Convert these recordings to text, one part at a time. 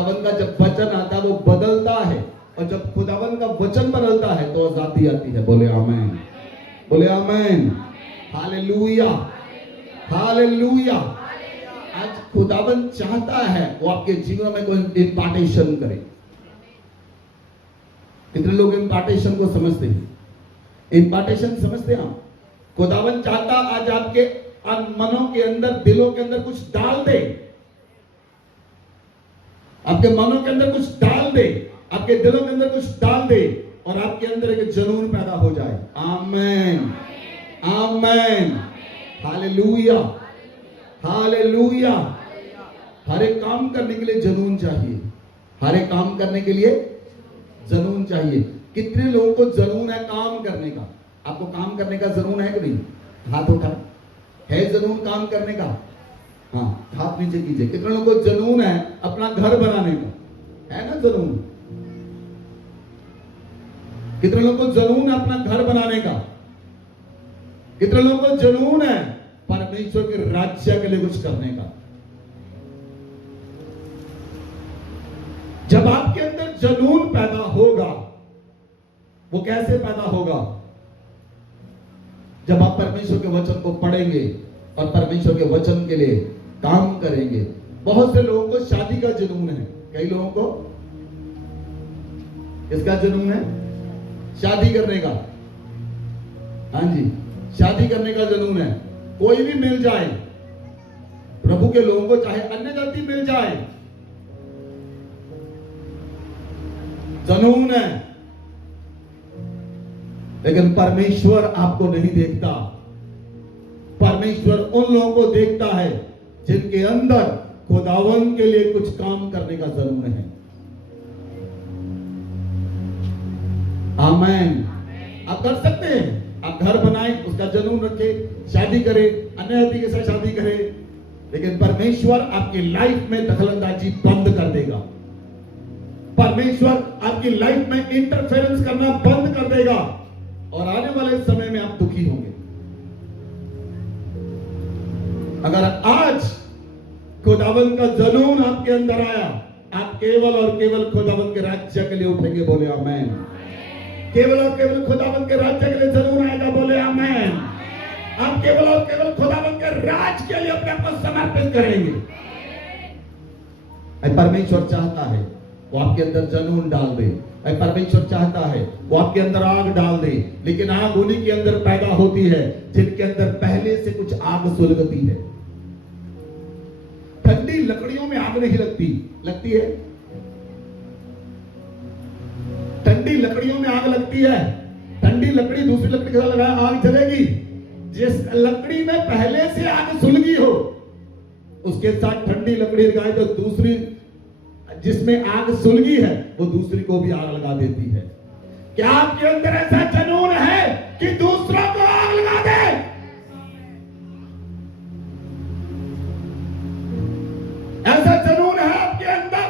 खुदावन का जब वचन आता है वो बदलता है, और जब खुदावन का वचन बदलता है तो आजादी आती है। बोले आमीन, बोले आमीन, हालेलुया, हालेलुया। आज खुदावन चाहता है वो आपके जीवन में कोई इम्पार्टेशन करे। कितने लोग इम्पार्टेशन को समझते हैं? इम्पार्टेशन समझते हैं आप? खुदावन चाहता आज आपके मनों के अंदर, दिलों के अंदर कुछ डाल दे, आपके मनों के अंदर कुछ डाल दे, आपके दिलों के अंदर कुछ डाल दे, और आपके अंदर एक जुनून पैदा हो जाए। आमीन, आमीन, हालेलुया, हालेलुया। हर एक काम करने के लिए जुनून चाहिए, हर एक काम करने के लिए जुनून चाहिए। कितने लोगों को जुनून है काम करने का? आपको काम करने का जुनून है कि नहीं? हाथ उठाए। है जुनून काम करने का? हाँ, हाथ नीचे कीजिए। कितने लोगों को जुनून है अपना घर बनाने का? है ना जुनून? कितने लोगों को जुनून है अपना घर बनाने का? कितने लोगों को जुनून है परमेश्वर के राज्य के लिए कुछ करने का? जब आपके अंदर जुनून पैदा होगा, वो कैसे पैदा होगा? जब आप परमेश्वर के वचन को पढ़ेंगे और परमेश्वर के वचन के लिए काम करेंगे। बहुत से लोगों को शादी का जुनून है। कई लोगों को इसका जुनून है शादी करने का। हाँ जी, शादी करने का जुनून है। कोई भी मिल जाए, प्रभु के लोगों को, चाहे अन्य जाति मिल जाए, जुनून है। लेकिन परमेश्वर आपको नहीं देखता। परमेश्वर उन लोगों को देखता है जिनके अंदर खुदावन के लिए कुछ काम करने का जुनून है। आमीन। आप कर सकते हैं, आप घर बनाएं, उसका जुनून रखें, शादी करें, अन्य जाति के साथ शादी करें, लेकिन परमेश्वर आपकी लाइफ में दखलंदाजी बंद कर देगा। परमेश्वर आपकी लाइफ में इंटरफेरेंस करना बंद कर देगा, और आने वाले समय में आप दुखी होंगे। अगर आज खुदावन का जुनून आपके अंदर आया, आप केवल और केवल खुदावन के राज्य के लिए उठेंगे। बोले आमीन। केवल और केवल खुदावन के राज्य के लिए जुनून आएगा। बोले आमीन। आप केवल और केवल खुदावन के राज के लिए अपने आप को समर्पित करेंगे। परमेश्वर चाहता है वो आपके अंदर जुनून डाल दे। परमेश्वर चाहता है वो आपके अंदर आग डाल दे, लेकिन आग उन्हीं के अंदर पैदा होती है जिनके अंदर पहले से कुछ आग सुलगती है। ठंडी लकड़ियों में आग नहीं लगती, लगती है? ठंडी लकड़ियों में आग लगती है। ठंडी लकड़ी दूसरी लकड़ी के साथ लगाए आग जलेगी। जिस लकड़ी में पहले से आग सुलगी हो, उसके साथ ठंडी लकड़ी लगाए तो दूसरी जिसमें आग सुलगी है वो दूसरी को भी आग लगा देती है। क्या आपके अंदर ऐसा जुनून है कि दूसरों को आग लगा दे? ऐसा जुनून है आपके अंदर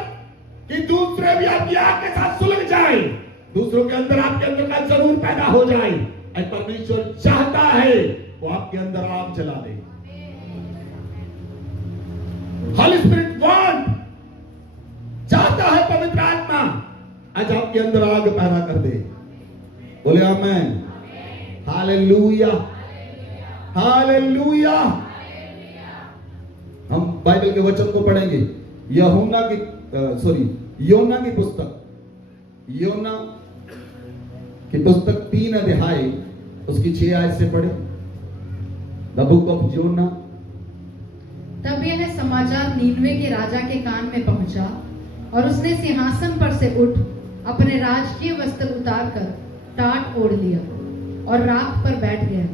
कि दूसरे भी आपकी आग के साथ सुलग जाए, दूसरों के अंदर आपके अंदर का जुनून पैदा हो जाए। परमेश्वर चाहता है वो आपके अंदर आग जला दे। होली स्पिरिट वांट, चाहता है पवित्र आत्मा आज आपके अंदर आग पैदा कर दे। बोले आमीन, हालेलुया, हालेलुया। हम बाइबल के वचन को पढ़ेंगे। योना की पुस्तक, योना की पुस्तक 3 अध्याय उसकी 6 आयत से पढ़े। द बुक ऑफ योना। तब यह समाचार नीनवे के राजा के कान में पहुंचा, और उसने सिंहासन पर से उठ अपने राजकीय वस्त्र उतारकर टाट ओढ़ लिया और राख पर बैठ गया।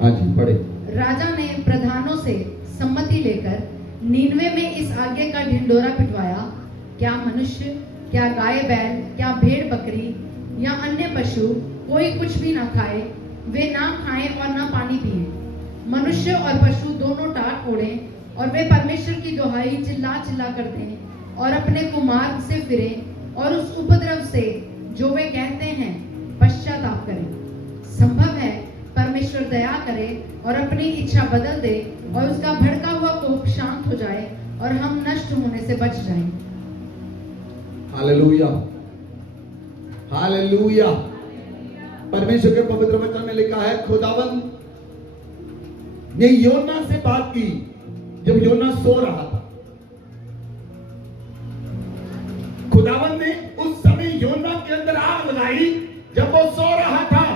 हाँ जी, पढ़े। राजा ने प्रधानों से सम्मति लेकर नीनवे में इस आज्ञा का ढिंडोरा पिटवाया, क्या मनुष्य, क्या गाय बैल, क्या भेड़ बकरी या अन्य पशु कोई कुछ भी ना खाए, वे ना खाएं और ना पानी पिए। मनुष्य और पशु दोनों टाट ओढ़ें, और वे परमेश्वर की दुहाई चिल्ला चिल्ला कर दें और अपने कुमार्ग से फिरें, और उस उपद्रव से जो वे कहते हैं पश्चाताप करें। संभव है परमेश्वर दया करे और अपनी इच्छा बदल दे, और उसका भड़का हुआ कोप शांत हो जाए, और हम नष्ट होने से बच जाएं। Hallelujah, hallelujah. परमेश्वर के पवित्र वचन में लिखा है, खुदावन ने योना से बात की जब योना सो रहा था। खुदावन ने उस समय योना के अंदर आग लगाई जब वो सो रहा था,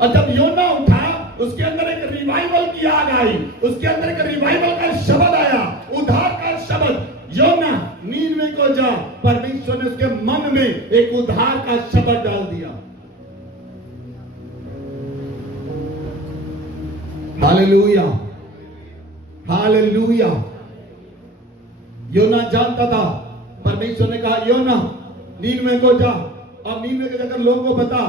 और जब योना उठा उसके अंदर एक रिवाइवल की आग आई, उसके अंदर एक रिवाइवल का शब्द आया, उद्धार का शब्द। योना नीनवे को जा, परमेश्वर ने उसके मन में एक उद्धार का शब्द डाल दिया। Hallelujah, hallelujah. योना जानता था, परमेश्वर ने कहा योना नीनवे को जा और नीनवे के जाकर लोगों को बता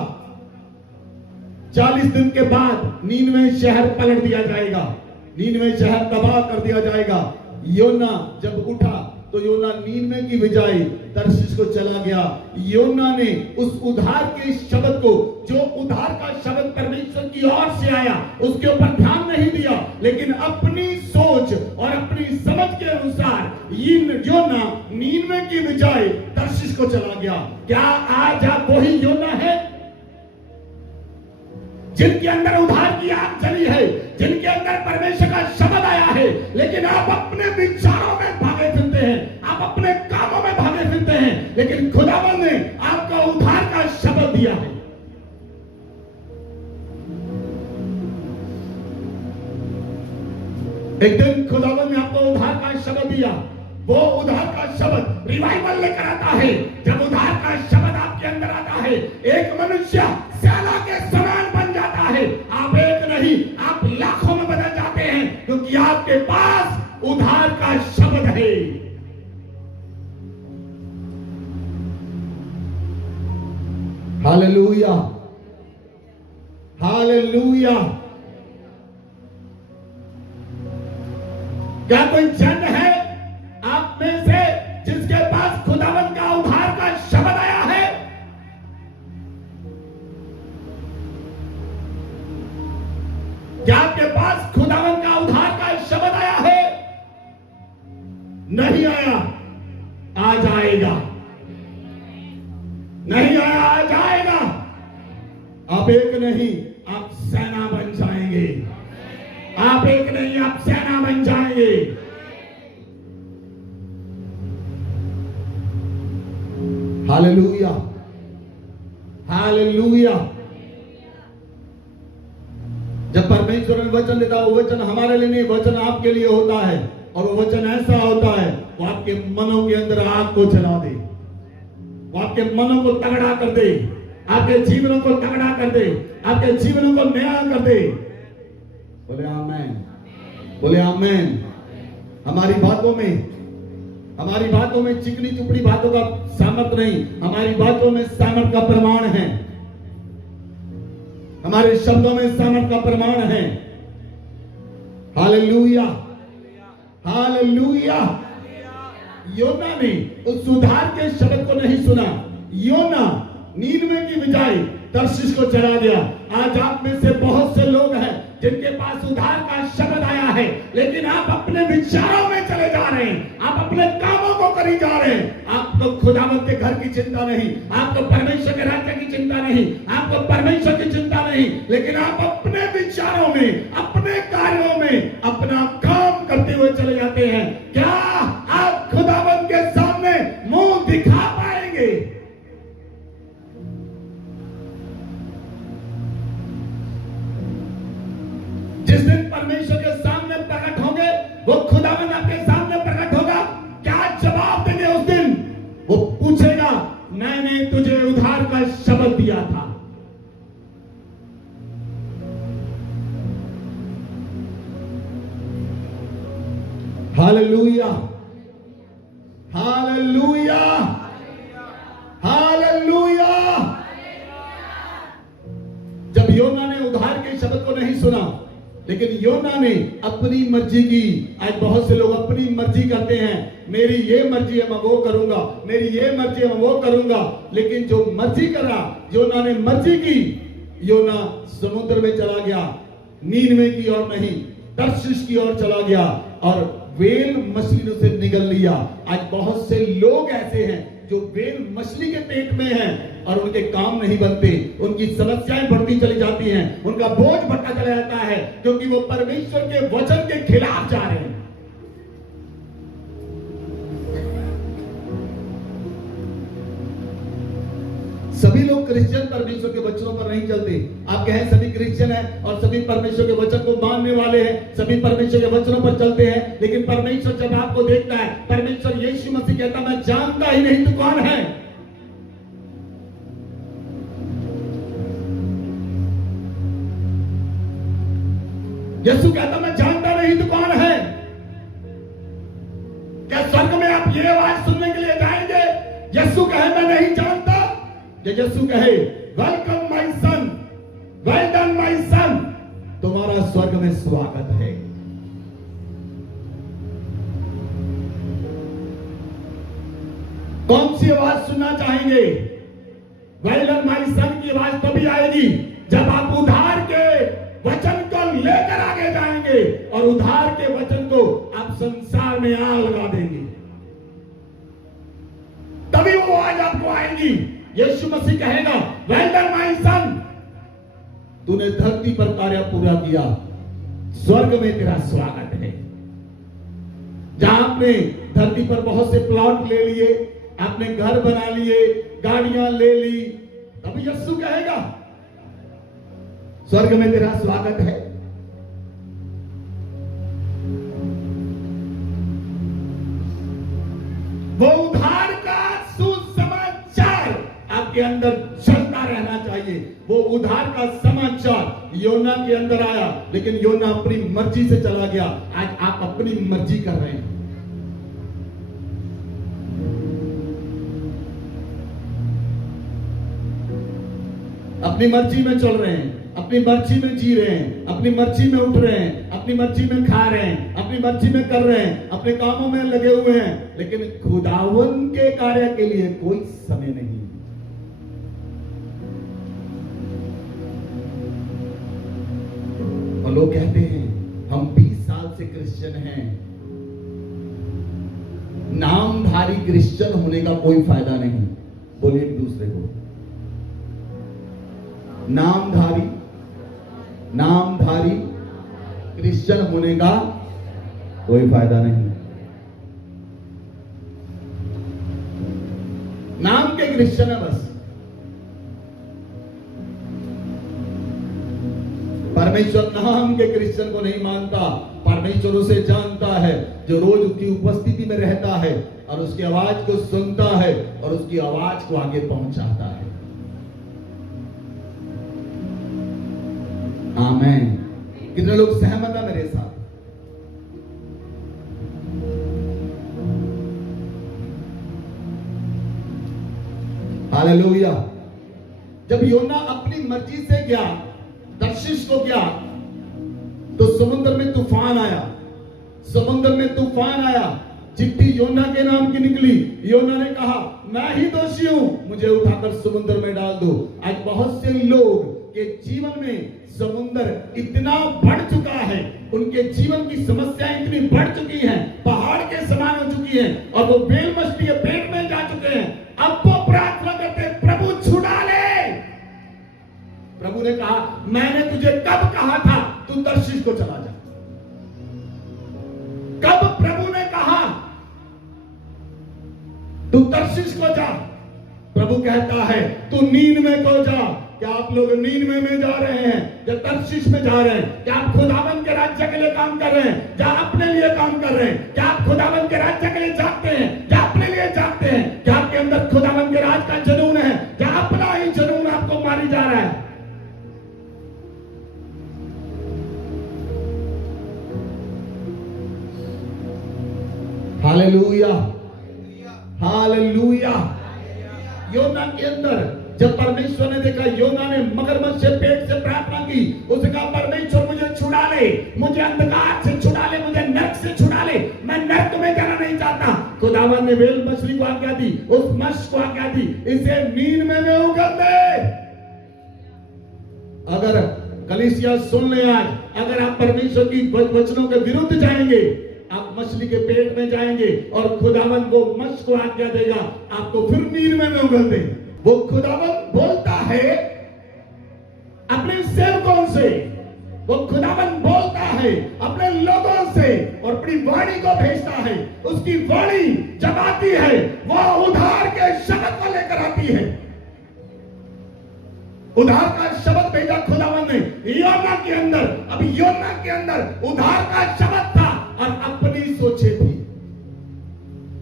40 दिन के बाद नीनवे शहर पलट दिया जाएगा, नीनवे शहर तबाह कर दिया जाएगा। योना जब उठा तो योना नीनवे की बजाय तर्शीश को चला गया। योना ने उस उद्धार के शब्द को, जो उद्धार का शब्द परमेश्वर की ओर से आया, उसके ऊपर ध्यान नहीं दिया, लेकिन अपनी सोच और अपनी समझ के अनुसार योना नीनवे की बजाय तर्शीश को चला गया। क्या आज आप वही योना है जिनके अंदर उद्धार की आग जली है, जिनके अंदर परमेश्वर का शब्द आया है, लेकिन आप अपने विचारों में भागे फिरते हैं, आप अपने कामों में भागे फिरते हैं, लेकिन खुदावंद ने आपका उद्धार का शब्द दिया है। एक दिन खुदावंद ने आपको उद्धार का शब्द दिया। वो उद्धार का शब्द रिवाइवल लेकर आता है। जब उद्धार का शब्द आपके अंदर आता है, एक मनुष्य सेना के समान बन जाता है। आप एक नहीं, आप लाखों में बदल जाते हैं, क्योंकि आपके पास उद्धार का शब्द है। Hallelujah, hallelujah. क्या कोई जन है आप में से जिसके पास खुदावंद का उद्धार का शब्द आया है? क्या आपके पास खुदावंद का उद्धार का शब्द आया है? नहीं आया, आज आएगा। नहीं आया, आज आएगा। आप एक नहीं, आप सेना बन जाएंगे। आप एक नहीं, आप सेना बन जाएंगे। Hallelujah, hallelujah. जब परमेश्वर में वचन देता है, वो वचन हमारे लिए नहीं, वचन आपके लिए होता है। और वो वचन ऐसा होता है, वो आपके मनों के अंदर आग को जला दे, वो आपके मनों को तगड़ा कर दे, आपके जीवनों को तगड़ा कर दे, आपके जीवनों को नया कर दे। बोले आमेन, बोले आमेन। हमारी बातों में चिकनी चुपड़ी बातों का सामर्थ नहीं, हमारी बातों में सामर्थ का प्रमाण है, हमारे शब्दों में सामर्थ का प्रमाण है। Hallelujah, hallelujah. योना ने उस उद्धार के शब्द को नहीं सुना। योना नीनवे की बजाय तर्शीश को चला गया। आज आप में से बहुत से लोग हैं जिनके पास उद्धार का शब्द आया है, लेकिन आप अपने विचारों में चले जा रहे हैं, आप अपने कामों को करी जा रहे हैं। आपको खुदावंद के घर की चिंता नहीं, आपको परमेश्वर के राज्य की चिंता नहीं, आपको परमेश्वर की चिंता नहीं, लेकिन आप अपने विचारों में, अपने कार्यों में अपना काम करते हुए चले जाते हैं। क्या आप खुदावंद के सामने मुंह दिखा पाएंगे? जिस दिन परमेश्वर के सामने प्रकट होंगे, वो खुदावंद आपके सामने प्रकट होगा, क्या जवाब देंगे उस दिन? वो पूछेगा, मैंने तुझे उद्धार का शब्द दिया था। Hallelujah, hallelujah, hallelujah. जब योना ने उद्धार के शब्द को नहीं सुना, लेकिन योना ने अपनी मर्जी की। आज बहुत से लोग अपनी मर्जी करते हैं, मेरी ये मर्जी है मैं वो करूंगा, मेरी ये मर्जी है मैं वो करूंगा। लेकिन जो मर्जी करा, योना ने मर्जी की, योना समुद्र में चला गया, नीनवे की ओर नहीं, तर्शीश की ओर चला गया। और वेल मछली ने उसे निगल लिया। आज बहुत से लोग ऐसे हैं जो वेल मछली के पेट में हैं और उनके काम नहीं बनते, उनकी समस्याएं बढ़ती चली जाती हैं, उनका बोझ बढ़ता चला जाता है, क्योंकि वो परमेश्वर के वचन के खिलाफ जा रहे हैं। सभी लोग क्रिश्चियन परमेश्वर के वचनों पर नहीं चलते। आप कहें सभी क्रिश्चियन हैं और सभी परमेश्वर के वचन को मानने वाले हैं, सभी परमेश्वर के वचनों पर चलते हैं, लेकिन परमेश्वर जब आपको देखता है, परमेश्वर यीशु मसीह कहता मैं जानता ही नहीं तू कौन है। यीशु कहता मैं जानता नहीं तू कौन है। क्या स्वर्ग में आप ये आवाज सुनने के लिए जाएंगे? यीशु कहे मैं नहीं जानता, यीशु कहे welcome my son, well done my son, तुम्हारा स्वर्ग में स्वागत है। कौन सी आवाज सुनना चाहेंगे? वेल डन माय सन की आवाज तभी आएगी जब आप उद्धार के वचन को लेकर आगे जाएंगे और उद्धार के वचन को आप संसार में आग लगा देंगे, तभी वो आवाज आपको आएगी। यीशु मसीह कहेगा वेल डन माय सन, तूने धरती पर कार्य पूरा किया, स्वर्ग में तेरा स्वागत है। जहां आपने धरती पर बहुत से प्लॉट ले लिए, आपने घर बना लिए, गाड़ियां ले ली, तभी यीशु कहेगा स्वर्ग में तेरा स्वागत है। वो उद्धार का सुसमाचार आपके अंदर चलता रहना चाहिए। वो उद्धार का समाचार योना के अंदर आया, लेकिन योना अपनी मर्जी से चला गया। आज आप अपनी मर्जी कर रहे हैं। अपनी मर्जी में चल रहे हैं, अपनी मर्जी में जी रहे हैं, अपनी मर्जी में उठ रहे हैं, अपनी मर्जी में खा रहे हैं, अपनी मर्जी में कर रहे हैं, अपने कामों में लगे हुए हैं, लेकिन खुदावन के कार्य के लिए कोई समय नहीं। और लोग कहते हैं हम 20 साल से क्रिश्चियन हैं। नामधारी क्रिश्चियन होने का कोई फायदा नहीं। बोलिए एक दूसरे को, नामधारी क्रिश्चियन होने का कोई फायदा नहीं। नाम के क्रिश्चियन है बस। परमेश्वर नाम के क्रिश्चियन को नहीं मानता, परमेश्वर उसे जानता है जो रोज उसकी उपस्थिति में रहता है और उसकी आवाज को सुनता है और उसकी आवाज को आगे पहुंचाता है। आमीन। कितने लोग सहमत है मेरे साथ? हालेलुया। जब योना अपनी मर्जी से गया, तर्शीश को गया, तो समुद्र में तूफान आया। समुद्र में तूफान आया, चिट्ठी योना के नाम की निकली। योना ने कहा मैं ही दोषी हूं, मुझे उठाकर समुद्र में डाल दो। आज बहुत से लोग के जीवन में समुद्र इतना बढ़ चुका है, उनके जीवन की समस्याएं इतनी बढ़ चुकी हैं, पहाड़ के समान हो चुकी हैं, और वो बेल मछली के पेट में जा चुके हैं। अब वो प्रार्थना करते प्रभु छुड़ा ले। प्रभु ने कहा मैंने तुझे कब कहा था तू तर्शीश को चला जा? कब प्रभु ने कहा तू तर्शीश को जा? प्रभु कहता है तू नीनवे को जा। क्या आप लोग नीनवे में जा रहे हैं या तर्शीश में जा रहे हैं? क्या आप खुदावन के राज्य के लिए काम कर रहे हैं या अपने लिए काम कर रहे हैं? क्या आप खुदावन के राज्य के लिए जागते हैं या अपने लिए जागते हैं? क्या आपके अंदर खुदावन के राज का जुनून है या अपना ही जुनून आपको मारी जा रहा है? Hallelujah, hallelujah. योना के अंदर जब परमेश्वर ने देखा, योना ने मगरमच्छ से पेट से प्रार्थना की, उसने कहा परमेश्वर मुझे छुड़ा ले, मुझे अंधकार से छुड़ा ले, मुझे नरक से छुड़ा ले, मैं नरक में जाना नहीं चाहता। खुदावन ने वेल मछली को आज्ञा दी, उस मत्स्य को आज्ञा दी, इसे नीनवे में उगल दे। अगर कलीसिया सुन ले आज, अगर आप परमेश्वर की वचनों के विरुद्ध जाएंगे, मछली के पेट में जाएंगे और खुदावन वो मत्स्य को आज्ञा देगा आपको फिर नींद में उगल दे। वो खुदावन बोलता है अपने सेवकों से, वो खुदावन बोलता है अपने लोगों से और अपनी वाणी को भेजता है। उसकी वाणी जब आती है वो उधार के शब्द को लेकर आती है। उधार का शब्द भेजा खुदावन ने योना के अंदर। अब योना के अंदर उधार का शब्द था और अपनी सोचे थी,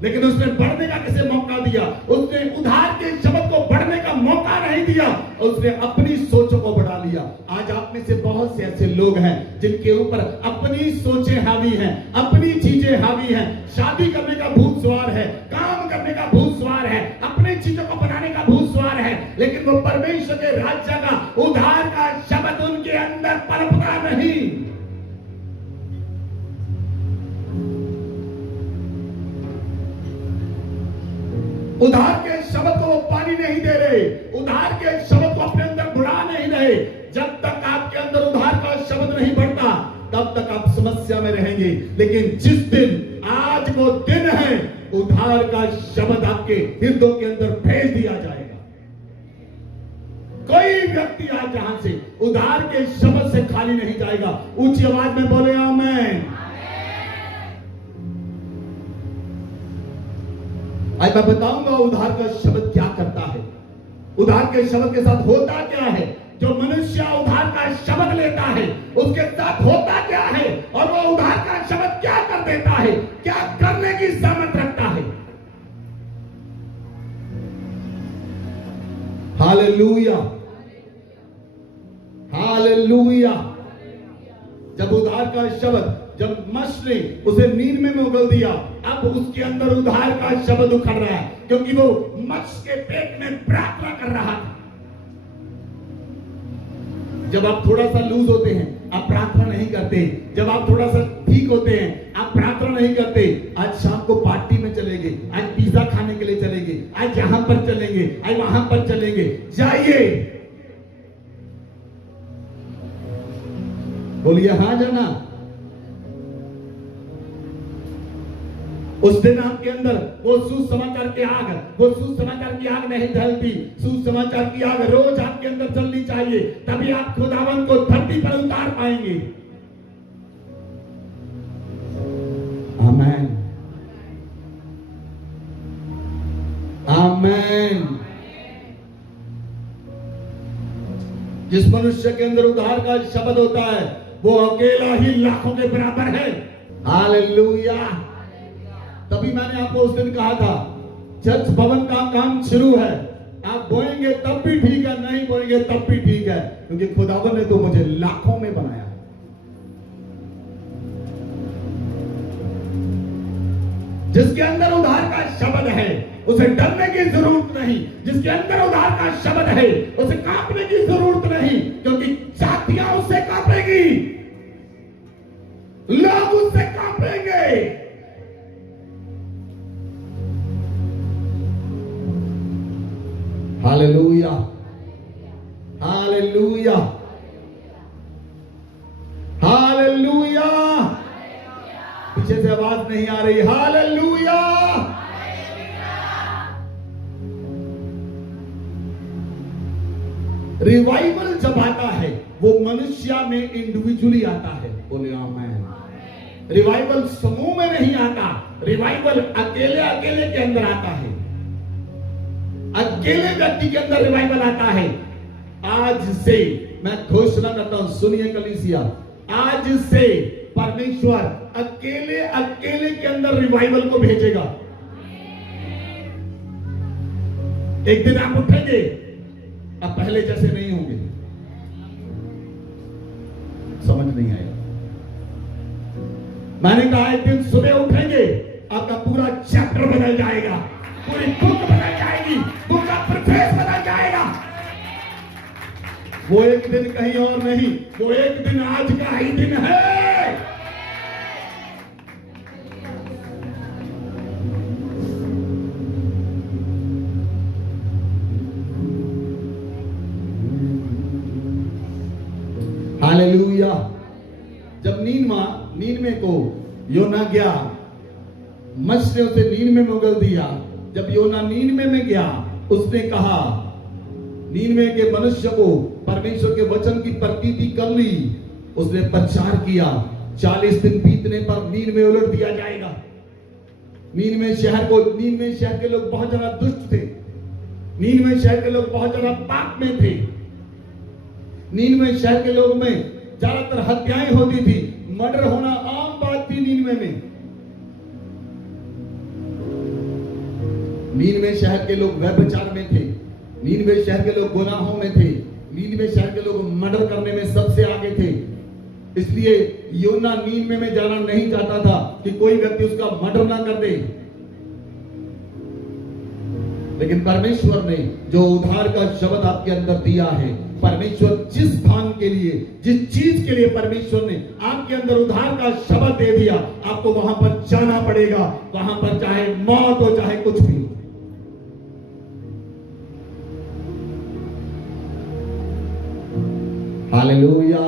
लेकिन उसने बढ़ने का किसे मौका दिया? उसने उधार के शब्द को बढ़ने का मौका नहीं दिया, उसने अपनी सोचों को बढ़ा लिया। आज आप में से बहुत से ऐसे लोग हैं जिनके ऊपर अपनी सोचें हावी हैं, अपनी चीजें हावी हैं। शादी करने का भूत सवार है, काम करने का भूत सवार है, अपनी चीजों को बनाने का भूत सवार है, लेकिन वो परमेश्वर के राज्य का उधार का शब्द उनके अंदर पनपता नहीं। उधार के शब्द को वो पानी नहीं दे रहे, उधार के शब्द को अपने अंदर बढ़ा नहीं रहे। जब तक आपके अंदर उधार का शब्द नहीं बढ़ता तब तक आप समस्या में रहेंगे। लेकिन जिस दिन, आज वो दिन है, उधार का शब्द आपके हृदयों के अंदर भेज दिया जाएगा। कोई व्यक्ति आज यहां से उधार के शब्द से खाली नहीं जाएगा। ऊंची आवाज में बोले आमीन। आज मैं बताऊंगा उधार का शब्द क्या करता है, उधार के शब्द के साथ होता क्या है। जो मनुष्य उधार का शब्द लेता है उसके साथ होता क्या है, और वो उधार का शब्द क्या कर देता है, क्या करने की सामर्थ रखता है। Hallelujah, hallelujah. जब उधार का शब्द, जब मछली उसे नींद में उगल दिया, अब उसके अंदर उधार का शब्द उखड़ रहा है, क्योंकि वो मत्स्य के पेट में प्रार्थना कर रहा था। जब आप थोड़ा सा लूज होते हैं आप प्रार्थना नहीं करते, जब आप थोड़ा सा ठीक होते हैं आप प्रार्थना नहीं करते। आज शाम को पार्टी में चलेंगे, आज पिज्जा खाने के लिए चलेंगे, आज यहां पर चलेंगे, आज वहां पर चलेंगे। जाइए, बोलिए हाँ जाना। उस दिन आपके अंदर वो सुसमाचार की आग, वो सुसमाचार की आग नहीं जलती। सुसमाचार की आग रोज आपके अंदर जलनी चाहिए, तभी आप खुदावन को धरती पर उतार पाएंगे। आमीन, आमीन। जिस मनुष्य के अंदर उधार का शब्द होता है वो अकेला ही लाखों के बराबर है। हालेलुया। तभी मैंने आपको उस दिन कहा था चर्च भवन का काम शुरू है, आप बोएंगे तब भी ठीक है, नहीं बोएंगे तब भी ठीक है, क्योंकि खुदावन ने तो मुझे लाखों में बनाया है। जिसके अंदर उधार का शब्द है उसे डरने की जरूरत नहीं, जिसके अंदर उधार का शब्द है उसे कांपने की जरूरत नहीं, क्योंकि जातियां उससे कांपेगी, लोग उससे कांपेंगे। Hallelujah, hallelujah, hallelujah. पीछे से आवाज नहीं आ रही। हालेलुया। रिवाइवल जब आता है वो मनुष्य में इंडिविजुअली आता है। बोले आमीन। रिवाइवल समूह में नहीं आता, रिवाइवल अकेले अकेले के अंदर आता है, अकेले व्यक्ति के अंदर रिवाइवल आता है। आज से मैं घोषणा करता हूं, सुनिए कलीसिया, आज से परमेश्वर अकेले अकेले के अंदर रिवाइवल को भेजेगा। एक दिन आप उठेंगे, अब पहले जैसे नहीं होंगे। समझ नहीं आया? मैंने कहा एक दिन सुबह उठेंगे आपका पूरा चैप्टर बदल जाएगा, पूरी बुक बदल जाएगी, बुक का प्रोफेस बदल जाएगा। वो एक दिन कहीं और नहीं, वो एक दिन आज का ही दिन है। हालेलुया। जब नीनवे को योना गया मत्स्य ने उसे नीनवे में उगल दिया। जब योना नीनवे में गया, उसने कहा, नीनवे के मनुष्य को परमेश्वर के वचन की प्रतीति कर ली। उसने प्रचार किया। 40 दिन बीतने पर नीनवे उलट दिया जाएगा। नीनवे शहर के लोग बहुत ज्यादा दुष्ट थे। नीनवे शहर के लोग बहुत ज्यादा पाप में थे। नीनवे शहर के लोग में ज्यादातर हत्याएं होती थी, मर्डर होना आम बात थी नीनवे में। नीनवे शहर के लोग व्यभिचार में थे। नीनवे शहर के लोग गुनाहों में थे। नीनवे शहर के लोग मर्डर करने में सबसे आगे थे। इसलिए योना नीनवे में जाना नहीं चाहता था कि कोई व्यक्ति उसका मर्डर ना कर दे। लेकिन परमेश्वर ने जो उद्धार का शब्द आपके अंदर दिया है, परमेश्वर जिस स्थान के लिए, जिस चीज के लिए परमेश्वर ने आपके अंदर उद्धार का शब्द दे दिया, आपको वहां पर जाना पड़ेगा। वहां पर चाहे मौत हो, चाहे कुछ भी। Hallelujah,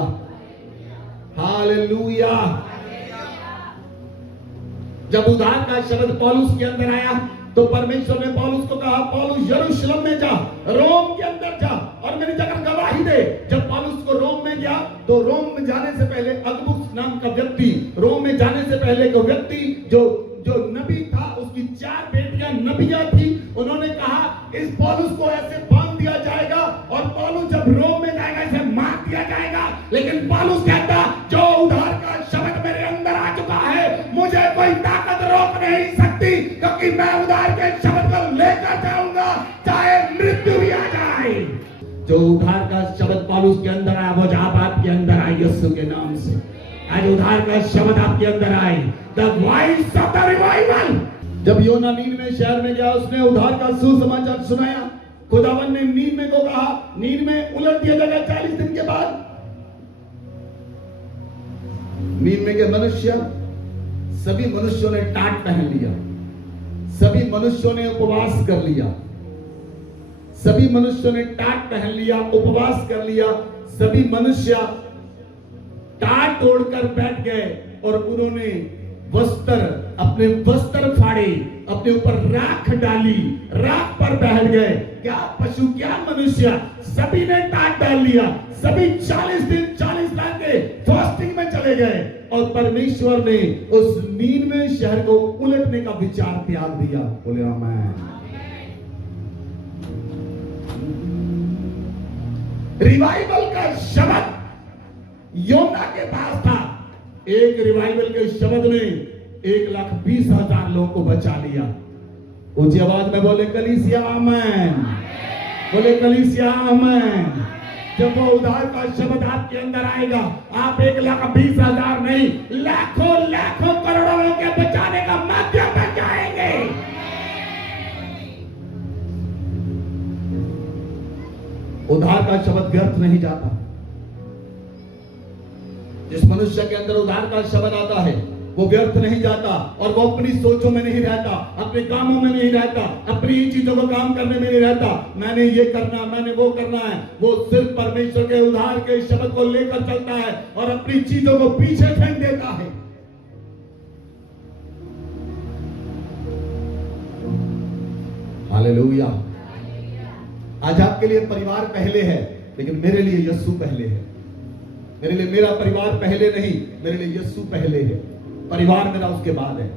hallelujah. जब उद्धार का शब्द पौलुस के अंदर आया तो परमेश्वर ने पौलुस को कहा, पौलुस यरूशलेम में जा, रोम के अंदर जा और मेरी जगह गवाही दे। जब पौलुस को रोम में गया तो रोम में जाने से पहले अगबुस नाम का व्यक्ति, रोम में जाने से पहले का व्यक्ति जो नबी था, उसकी 4 बेटियां नबियां थी। उन्होंने कहा इस पौलुस को ऐसे बांध दिया जाएगा और पौलुस जब रोम में जाएगा इसे मार दिया जाएगा। लेकिन पौलुस कहता, जो उद्धार का शब्द मेरे अंदर आ चुका है, मुझे कोई ताकत रोक नहीं सकती, क्योंकि मैं उद्धार के शब्द को लेकर जाऊंगा, चाहे मृत्यु भी आ जाए। जो उद्धार का शब्द पौलुस के अंदर आया, वो जहां आपके अंदर आए यीशु के नाम से। आज उद्धार का शब्द आपके अंदर आए। The voice of the revival. जब योना नीनवे शहर में गया, उसने उद्धार का सुसमाचार सुनाया। खुदावन ने नीनवे को कहा, नीनवे उलट दिया जाएगा 40 दिन के बाद। नीनवे के मनुष्य, सभी मनुष्यों ने टाट पहन लिया। सभी मनुष्यों ने उपवास कर लिया। सभी मनुष्यों ने टाट पहन लिया, उपवास कर लिया। सभी मनुष्य टाट ओढ़कर बैठ गए और उन्होंने अपने वस्त्र फाड़े, अपने ऊपर राख डाली, राख पर बैठ गए। क्या पशु, क्या मनुष्य, सभी ने टाट डाल लिया। सभी 40 दिन 40 रात के फास्टिंग में चले गए और परमेश्वर ने उस नीनवे शहर को उलटने का विचार त्याग दिया। बोले आमीन। रिवाइवल का शब्द योना के पास था। एक रिवाइवल के शब्द ने 1,20,000 लोगों को बचा लिया। ऊंची आवाज में बोले कलीसिया आमीन। बोले कलीसिया आमीन। जब वो उद्धार का शब्द आपके अंदर आएगा, आप 1,20,000 नहीं, लाखों लाखों करोड़ों के बचाने का माध्यम बन जाएंगे। उद्धार का शब्द व्यर्थ नहीं जाता। जिस मनुष्य के अंदर उद्धार का शब्द आता है, वो व्यर्थ नहीं जाता और वो अपनी सोचों में नहीं रहता, अपने कामों में नहीं रहता, अपनी चीजों को काम करने में नहीं रहता। मैंने ये करना, मैंने वो करना है। वो सिर्फ परमेश्वर के उद्धार के शब्द को लेकर चलता है और अपनी चीजों को पीछे फेंक देता है। हालेलुया। आज आपके लिए परिवार पहले है, लेकिन मेरे लिए यीशु पहले है। मेरे लिए मेरा परिवार पहले नहीं, मेरे लिए यीशु पहले है। परिवार मेरा उसके बाद है।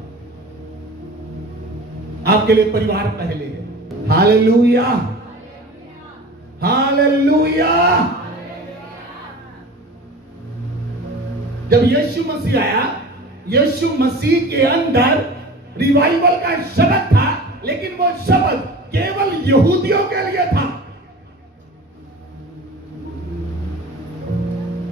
आपके लिए परिवार पहले है। Hallelujah, hallelujah. जब यीशु मसीह आया, यीशु मसीह के अंदर रिवाइवल का शब्द था, लेकिन वो शब्द केवल यहूदियों के लिए था।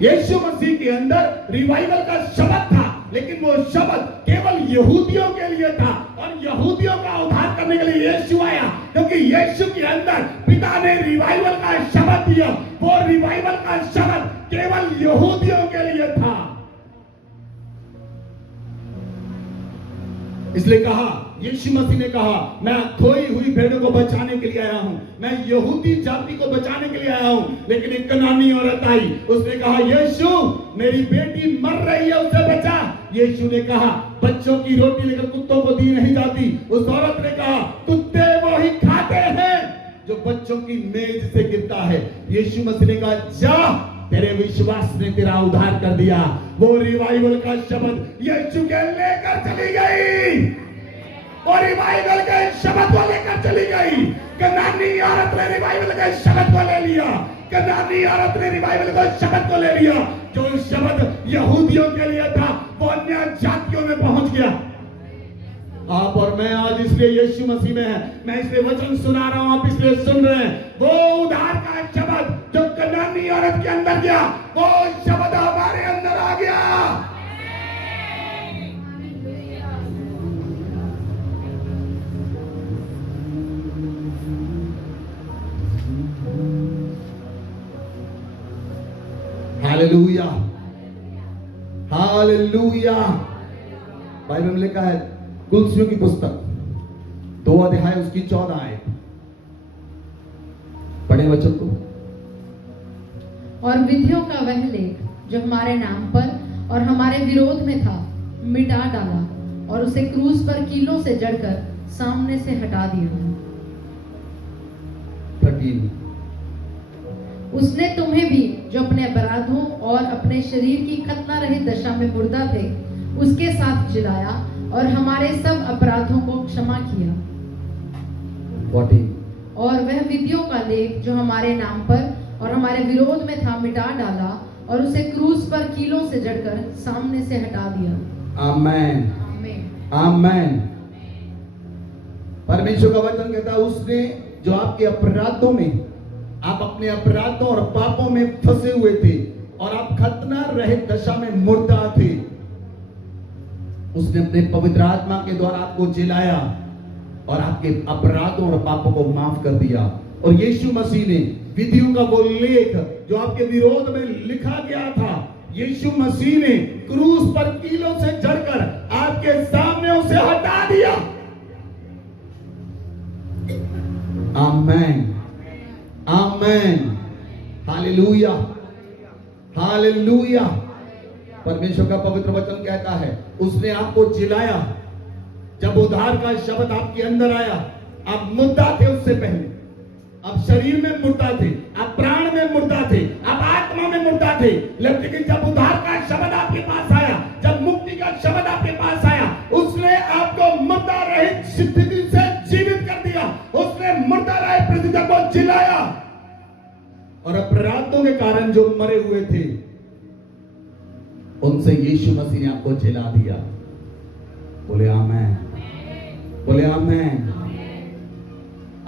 यीशु मसीह के अंदर रिवाइवल का शब्द था, लेकिन वो शब्द केवल यहूदियों के लिए था और यहूदियों का उद्धार करने के लिए यीशु आया, क्योंकि यीशु के अंदर पिता ने रिवाइवल का शब्द दिया। वो रिवाइवल का शब्द केवल यहूदियों के लिए था। इसलिए कहा, यीशु मसीह ने कहा, मैं खोई हुई भेड़ों को बचाने के लिए आया हूं, मैं यहूदी जाति को बचाने के लिए आया हूं। लेकिन एक कनानी औरत आई, उसने कहा, यीशु मेरी बेटी मर रही है, उसे बचा। यीशु ने कहा बच्चों की रोटी लेकर कुत्तों को दी नहीं जाती। उस औरत ने कहा कुत्ते वो ही खाते हैं जो बच्चों की मेज से गिरता है। यीशु मसीह ने कहा जा, तेरे विश्वास ने तेरा उद्धार कर दिया। वो रिवाइवल का शब्द यीशु के लेकर चली गई, और रिवाइवल के शब्द को लेकर चली गई। कनानी औरत ने रिवाइवल के शब्द को ले लिया, कनानी औरत ने रिवाइवल के शब्द को ले लिया। जो शब्द यहूदियों के लिए था वो अन्य जातियों में पहुंच गया। आप और मैं आज इसलिए यीशु मसीह में है, मैं इसलिए वचन सुना रहा हूं, आप इसलिए सुन रहे हैं। वो उद्धार का शब्द जो कनानी औरत के अंदर गया, वो शब्द हमारे अंदर आ गया। Hallelujah, hallelujah. बाइबल में लिखा है कुलसियों की पुस्तक 2 अध्याय उसकी 14 आयत, पढ़े वचन को। और विधियों का वह लेख जो हमारे नाम पर और हमारे विरोध में था मिटा डाला, और उसे क्रूस पर कीलों से जड़कर सामने से हटा दिया। 13 उसने तुम्हें भी जो अपने अपराधों और अपने शरीर की खतना रहित दशा में मुर्दा थे उसके साथ जिलाया, और हमारे सब अपराधों को क्षमा किया। 14 और वह विधियों का लेख जो हमारे नाम पर और हमारे विरोध में था मिटा डाला, और उसे क्रूस पर कीलों से जड़कर सामने से हटा दिया। आमेन, आमीन। आमेन। परमेश्वर का वचन कहता है उसने जो आपके अपराधों में, आप अपने अपराधों और पापों में फंसे हुए थे और आप खतना रहित दशा में मुर्दा थे, उसने अपने पवित्र आत्मा के द्वारा आपको जिलाया और आपके अपराधों और पापों को माफ कर दिया। और यीशु मसीह ने विधियों का वो लेख जो आपके विरोध में लिखा गया था, यीशु मसीह ने क्रूस पर कीलों से जड़कर आपके सामने उसे हटा दिया। आमेन, आमेन, हालेलुया, हालेलुया। परमेश्वर का पवित्र वचन कहता है उसने आपको जिलाया। जब उद्धार का शब्द आपके अंदर आया, आप मुर्दा थे उससे पहले, आप शरीर में मुर्दा थे, आप प्राण में मुर्दा थे, आप आत्मा में मुर्दा थे। लेकिन जब उद्धार का शब्द आपके पास आया, जब मुक्ति का शब्द आपके पास आया, उसने आपको मुर्दा रहित स्थिति से जीवित कर दिया। उसने मुर्दा रहित प्रतिज्ञा को जिलाया, और अपराधों के कारण जो मरे हुए थे उनसे यीशु मसीह ने आपको जिला दिया। बोले आमेन, बोले आमेन।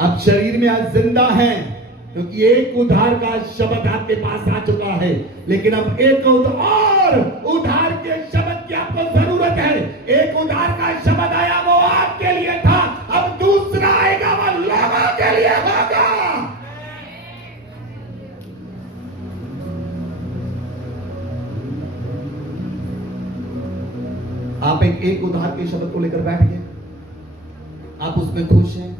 आप शरीर में आज जिंदा हैं क्योंकि एक उद्धार का शब्द आपके पास आ चुका है। लेकिन अब एक और उद्धार के शब्द की आपको जरूरत है। एक उद्धार का शब्द आया, वो आपके लिए था, अब दूसरा आएगा, वो लोगों के लिए होगा। आप एक उद्धार के शब्द को लेकर बैठ गए, आप उसमें खुश हैं।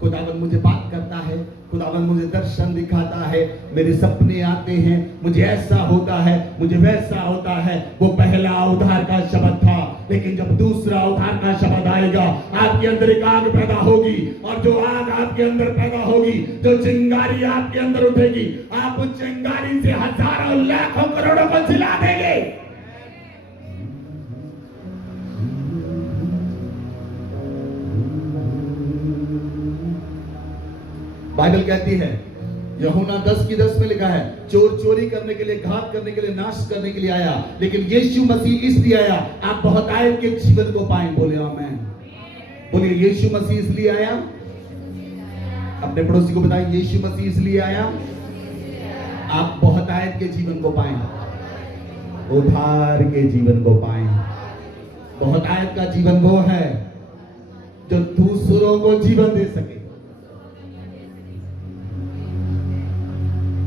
खुदावन मुझे बात करता है, खुदावन मुझे दर्शन दिखाता है, मेरे सपने आते हैं, मुझे ऐसा होता है, मुझे वैसा होता है। वो पहला उद्धार का शब्द था, लेकिन जब दूसरा उद्धार का शब्द आएगा, आपके अंदर एक आग पैदा होगी, और जो आग आपके अंदर पैदा होगी, जो चिंगारी आपके अंदर उठेगी, आप उस चिंगारी से हजारों लाखों करोड़ों को जिला देंगे। बाइबल कहती है, यूहन्ना 10:10 में लिखा है, चोर चोरी करने के लिए, घात करने के लिए, नाश करने के लिए आया, लेकिन यीशु मसीह इसलिए आया आप बहुतायत के जीवन को पाएं। बोले आमेन, बोलिए यीशु मसीह इसलिए आया। अपने पड़ोसी को बताएं, यीशु मसीह इसलिए आया आप बहुतायत के जीवन को पाएं, उद्धार के जीवन को पाएं। बहुतायत का जीवन वो है जो दूसरों को जीवन दे सके।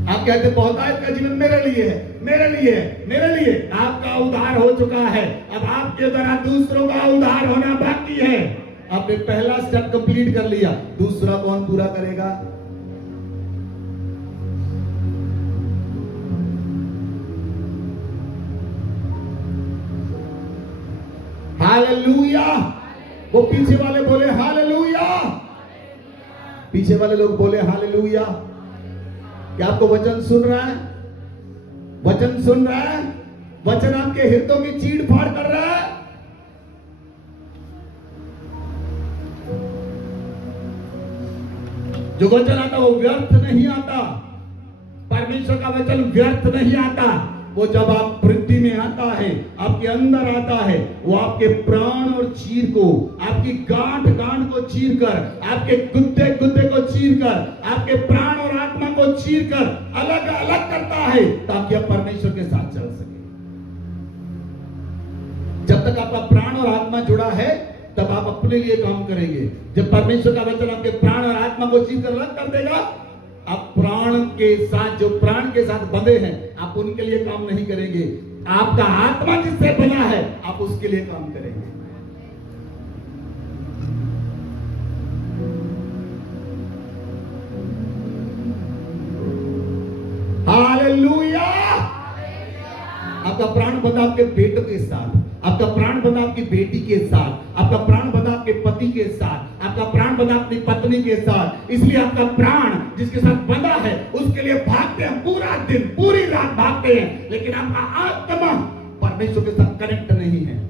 आप कहते बहुतायत का जीवन मेरे लिए है, मेरे लिए है, मेरे लिए। आपका उद्धार हो चुका है, अब आपके द्वारा दूसरों का उद्धार होना बाकी है। आपने पहला स्टेप कंप्लीट कर लिया, दूसरा कौन पूरा करेगा? हालेलुया। वो पीछे वाले बोले हालेलुया। पीछे वाले लोग बोले हालेलुया। क्या आपको वचन सुन रहा है? वचन सुन रहा है? वचन आपके हृदयों की चीड़ फाड़ कर रहा है? जो वचन आता वो व्यर्थ नहीं आता। परमेश्वर का वचन व्यर्थ नहीं आता। वो जब आप वृद्धि में आता है, आपके अंदर आता है, वो आपके प्राण और चीर को, आपकी गांठ गांठ को चीर कर, आपके गुद्दे गुद्दे को चीर कर, आपके प्राण और आत्मा को चीर कर अलग अलग करता है, ताकि आप परमेश्वर के साथ चल सके। जब तक आपका प्राण और आत्मा जुड़ा है, तब आप अपने लिए काम करेंगे। जब परमेश्वर का वचन आपके प्राण और आत्मा को चीर कर अलग कर देगा, आप प्राण के साथ, जो प्राण के साथ बंधे हैं, आप उनके लिए काम नहीं करेंगे। आपका आत्मा जिससे बना है, आप उसके लिए काम करेंगे। हालेलुया। आपका प्राण बंधा आपके बेटों के साथ, आपका प्राण बंधा आपकी बेटी के साथ, आपका प्राण बंधा आपके पति के साथ, आपका प्राण बंधा अपनी पत्नी के साथ। इसलिए आपका प्राण जिसके साथ बंधा है, उसके लिए भागते हैं, पूरा दिन पूरी रात भागते हैं, लेकिन आपका आत्मा परमेश्वर के साथ कनेक्ट नहीं है।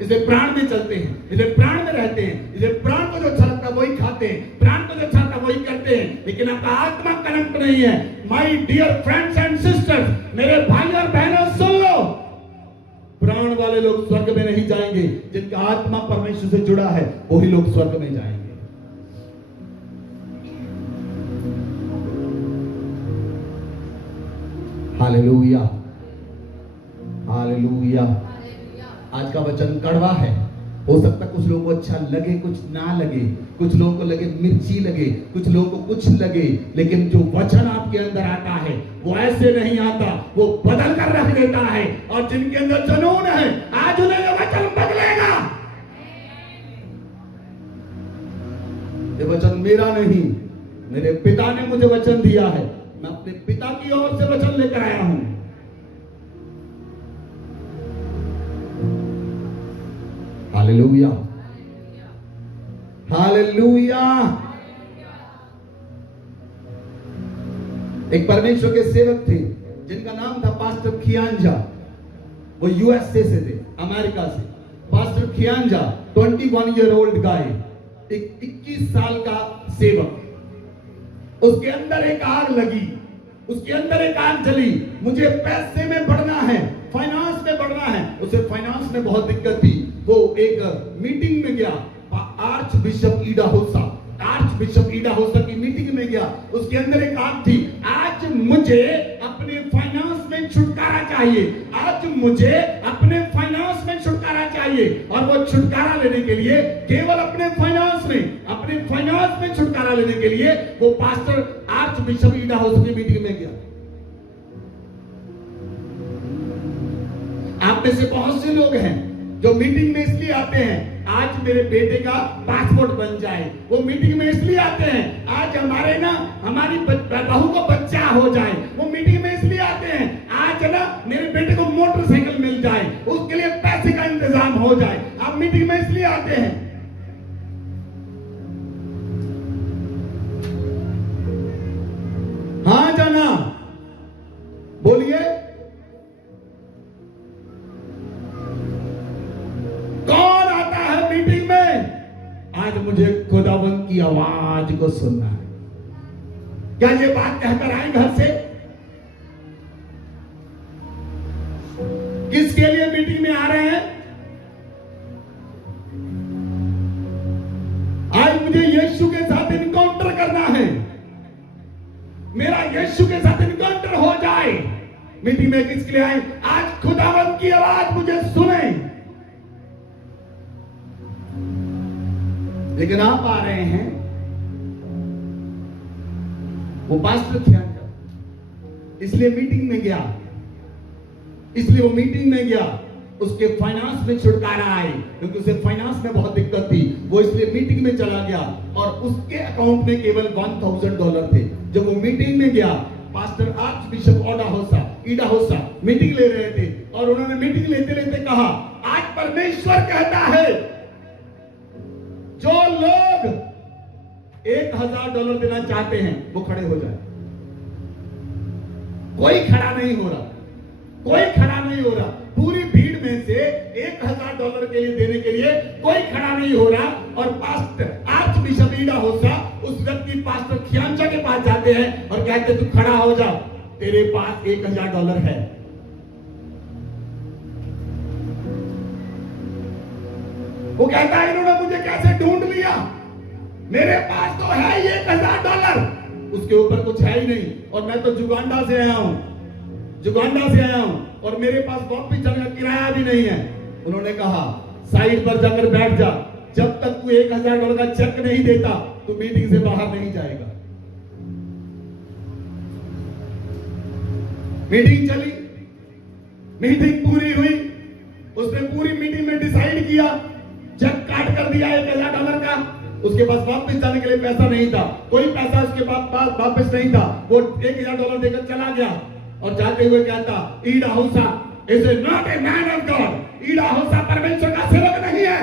इसे प्राण में चलते हैं, इसे प्राण में रहते हैं, इसे प्राण को जो अच्छा लगता है वही खाते हैं, प्राण को जो अच्छा लगता है वही करते हैं, लेकिन आपका आत्मा कनेक्ट नहीं है। My dear friends and sisters, मेरे भाई और बहनों सुन लो, प्राण वाले लोग स्वर्ग में नहीं जाएंगे। जिनका आत्मा परमेश्वर से जुड़ा है, वही लोग स्वर्ग में जाएंगे। Hallelujah, hallelujah. आज का वचन कड़वा है। हो सकता कुछ लोगों को अच्छा लगे, कुछ ना लगे, कुछ लोगों को लगे मिर्ची लगे, कुछ लोगों को कुछ लगे, लेकिन जो वचन आपके अंदर आता है वो ऐसे नहीं आता, वो बदल कर रख देता है। और जिनके अंदर जुनून है, आज उन्हें ये वचन बदलेगा। ये वचन मेरा नहीं, मेरे पिता ने मुझे वचन दिया है। मैं अपने पिता की ओर से वचन लेकर आया हूं। Hallelujah, hallelujah. एक परमेश्वर के सेवक थे जिनका नाम था पास्टर खियांजा। वो यूएसए से थे, अमेरिका से। पास्टर खियांजा 21 ईयर ओल्ड गाय, एक 21 साल का सेवक। उसके अंदर एक आग लगी, उसके अंदर एक आग जली। मुझे पैसे में बढ़ना है, फाइनेंस में बढ़ना है। उसे फाइनेंस में बहुत दिक्कत थी। वो एक मीटिंग में गया, आर्च बिशप ईडा होसा की मीटिंग में गया। उसके अंदर एक आग थी, आज मुझे अपने फाइनेंस में छुटकारा चाहिए, आज मुझे अपने फाइनेंस में छुटकारा चाहिए। और वो छुटकारा लेने के लिए, केवल अपने फाइनेंस में छुटकारा लेने के लिए वो पास्टर आर्च बिशप ईडा होसा की मीटिंग में गया। आप में से बहुत से लोग हैं जो मीटिंग में इसलिए आते हैं, आज मेरे बेटे का पासपोर्ट बन जाए। वो मीटिंग में इसलिए आते हैं, आज हमारी बहू को बच्चा हो जाए। वो मीटिंग में इसलिए आते हैं, आज मेरे बेटे को मोटरसाइकिल मिल जाए, उसके लिए पैसे का इंतजाम हो जाए। आप मीटिंग में इसलिए आते हैं। हाँ जाना, बोलिए। कौन आता है मीटिंग में? आज मुझे खुदावंत की आवाज को सुनना है। क्या ये बात कहकर आए घर से? किसके लिए मीटिंग में आ रहे हैं? आज मुझे यीशु के साथ इनकाउंटर करना है, मेरा यीशु के साथ इनकाउंटर हो जाए। मीटिंग में किसके लिए आए? आज खुदावंत की आवाज मुझे सुने। लेकिन आप आ रहे हैं, वो पास्टर खियांजा इसलिए मीटिंग में गया, इसलिए वो मीटिंग में गया। उसके फाइनेंस में छुटकारा आए, क्योंकि उसे फाइनेंस में बहुत दिक्कत थी। वो इसलिए मीटिंग में चला गया और उसके अकाउंट में केवल $1000 थे। जब वो मीटिंग में गया, पास्टर आर्च बिशप ईडा होसा मीटिंग ले रहे थे और उन्होंने मीटिंग लेते लेते कहा, आज परमेश्वर कहता है जो लोग $1,000 देना चाहते हैं वो खड़े हो जाए। कोई खड़ा नहीं हो रहा, कोई खड़ा नहीं हो रहा। पूरी भीड़ में से $1,000 के लिए देने के लिए कोई खड़ा नहीं हो रहा। और पास्टर आर्च बिशप ईडा होसा उस व्यक्ति पास्टर खियांचा के पास जाते हैं और कहते तू खड़ा हो जा, तेरे पास $1,000 है। वो कहता है इन्होंने मुझे कैसे ढूंढ लिया, मेरे पास तो है $1,000, उसके ऊपर कुछ है ही नहीं। और मैं तो जुगांडा से आया हूं, जुगांडा से आया हूं और मेरे पास वापस चलने का किराया भी नहीं है। उन्होंने कहा साइड पर जाकर बैठ जा, जब तक तू $1,000 का चेक नहीं देता तू मीटिंग से बाहर नहीं जाएगा। मीटिंग चली, मीटिंग पूरी हुई, उसने पूरी मीटिंग में डिसाइड किया, चेक काट कर दिया $1,000 का। उसके पास वापस जाने के लिए पैसा नहीं था, कोई पैसा उसके पास वापस नहीं था। वो $1,000 देकर चला गया और जाते हुए कहता ईडा होसा is not a man of God. ईडा होसा परमेश्वर का सेवक नहीं है,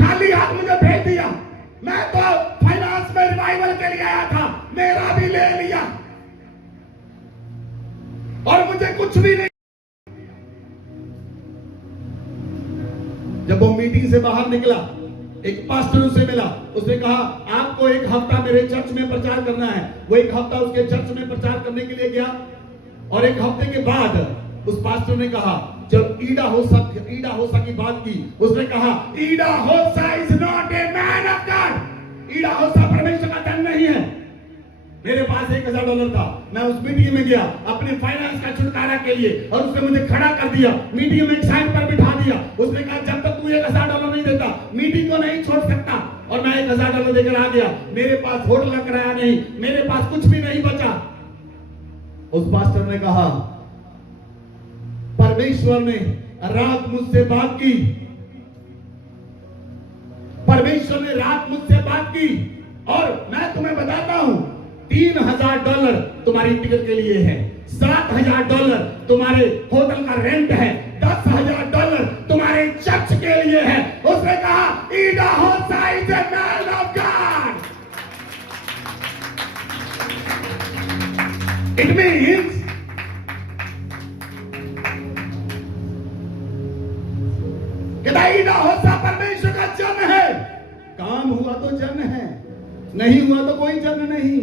खाली हाथ मुझे भेज दिया। मैं तो फाइनेंस में रिवाइवल के लिए आया था, मेरा भी ले लिया और मुझे कुछ भी नहीं। जब वो मीटिंग से बाहर निकला, एक पास्टर उसे मिला, उसने कहा आपको 1 हफ्ता मेरे चर्च में प्रचार करना है। वो 1 हफ्ता उसके चर्च में प्रचार करने के लिए गया और 1 हफ्ते के बाद उस पास्टर ने कहा, जब ईडा होसा की बात की, उसने कहा ईडा होसा is not a man of God. ईडा होसा परमेश्वर का जन नहीं है। मेरे पास $1,000 था, मैं उस मीटिंग में गया अपने फाइनेंस का छुटकारा के लिए और उसने मुझे खड़ा कर दिया, मीटिंग में एक साइड पर बिठा दिया। उसने कहा जब तक तू $1,000 नहीं देता मीटिंग को नहीं छोड़ सकता। और मैं $1,000 देकर आ गया, मेरे पास होटल का किराया नहीं, मेरे पास कुछ भी नहीं बचा। उस पास्टर ने कहा परमेश्वर ने रात मुझसे बात की, परमेश्वर ने रात मुझसे बात की और मैं तुम्हें बताता हूं $3,000 तुम्हारी टिकट के लिए है, $7,000 तुम्हारे होटल का रेंट है, $10,000 तुम्हारे चर्च के लिए है। उसने कहा ईडा होसा is a man of God. It means ईडा होसा परमेश्वर का जन है। काम हुआ तो जन है, नहीं हुआ तो कोई जन नहीं।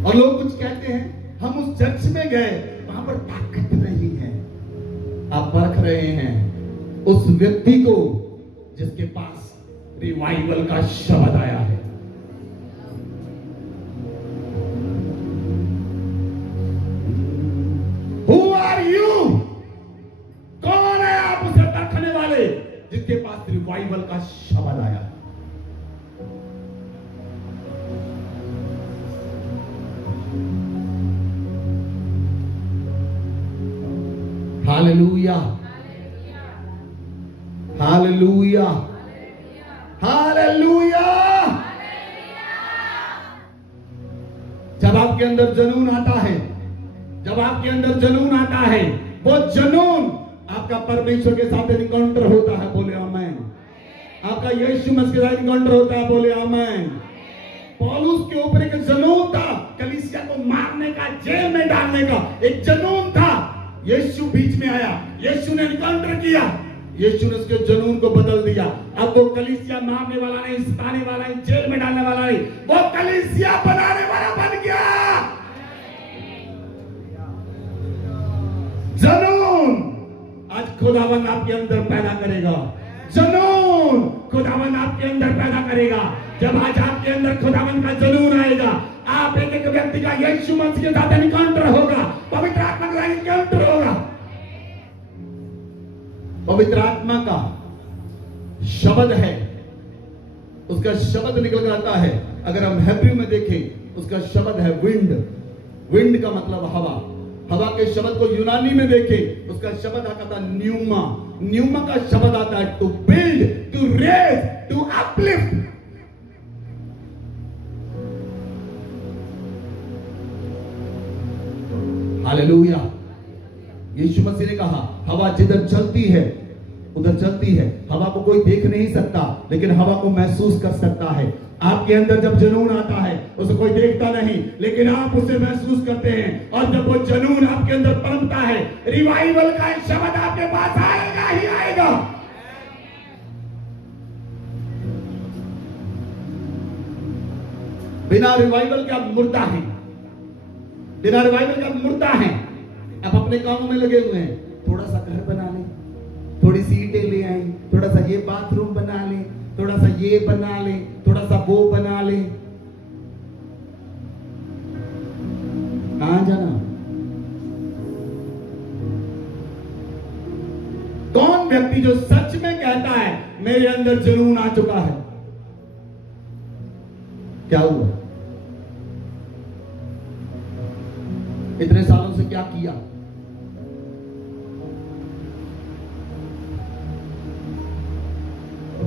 और लोग कुछ कहते हैं हम उस चर्च में गए, वहां पर ताकत नहीं है। आप परख रहे हैं उस व्यक्ति को जिसके पास रिवाइवल का शब्द आया है। Who are you? कौन है आप उसे परखने वाले जिसके पास रिवाइवल का शब्द आया है? Hallelujah, hallelujah, hallelujah. जब आपके अंदर जुनून आता है, जब आपके अंदर जुनून आता है, वो जुनून आपका परमेश्वर के साथ एनकाउंटर होता है। बोले आमेन। आपका यीशु मसीह के साथ एनकाउंटर होता है। बोले आमेन। पौलुस के ऊपर एक जुनून था, कलीसिया को मारने का, जेल में डालने का एक जुनून था। यीशु बीच में आया, यीशु ने एनकाउंटर किया, यीशु ने उसके जुनून को बदल दिया। अब वो कलीसिया मारने वाला नहीं, सताने वाला नहीं, जेल में डालने वाला नहीं, वो कलीसिया बनाने वाला बन गया। जुनून आज खुदावन आपके अंदर पैदा करेगा, जुनून खुदावन आपके अंदर पैदा करेगा। जब आज आपके अंदर खुदावन का जुनून आएगा, आप एक एक व्यक्ति का यीशु मसीह के साथ एनकाउंटर होगा, पवित्र आत्मा का एनकाउंटर होगा। पवित्र आत्मा का शब्द है, उसका शब्द निकल कर आता है। अगर हम हिब्रू में देखें, उसका शब्द है विंड। विंड का मतलब हवा। हवा के शब्द को यूनानी में देखें, उसका शब्द आता था न्यूमा। न्यूमा का शब्द आता है to build, to raise, to uplift. Hallelujah. Yeshu Masih ने कहा हवा जिधर चलती है उधर चलती है। हवा को कोई देख नहीं सकता, लेकिन हवा को महसूस कर सकता है। आपके अंदर जब जुनून आता है उसे कोई देखता नहीं, लेकिन आप उसे महसूस करते हैं। और जब वो जुनून आपके अंदर पनपता है, रिवाइवल का एक शब्द आपके पास आएगा ही आएगा। बिना रिवाइवल के आप मुर्दा हैं, बिना रिवाइवल के आप मुर्दा हैं। आप अपने कामों में लगे हुए हैं। थोड़ा सा घर बना लें, थोड़ी सी ईंटें ले आए, थोड़ा सा ये बाथरूम बना लें, थोड़ा सा ये बना लें, थोड़ा सा वो बना लें। कहां जाना? कौन व्यक्ति जो सच में कहता है मेरे अंदर जुनून आ चुका है? क्या हुआ? इतने सालों से क्या किया?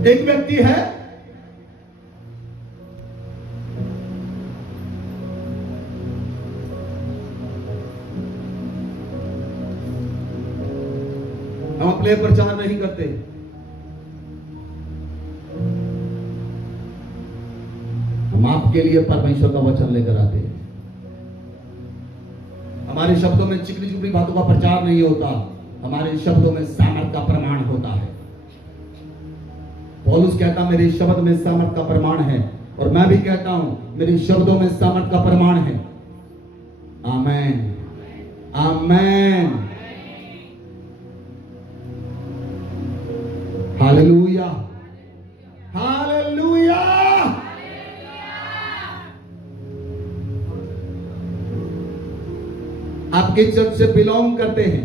एक व्यक्ति है हम अपने प्रचार नहीं करते, हम आपके लिए परमेश्वर का वचन लेकर आते हैं। हमारे शब्दों में चिकनी चुपड़ी बातों का प्रचार नहीं होता, हमारे शब्दों में सामर्थ का प्रमाण होता है। पौलुस कहता मेरे शब्द में सामर्थ का प्रमाण है, और मैं भी कहता हूं मेरे शब्दों में सामर्थ का प्रमाण है। आमेन, आमेन, हालेलुया, हालेलुया। आपके चर्च से बिलोंग करते हैं,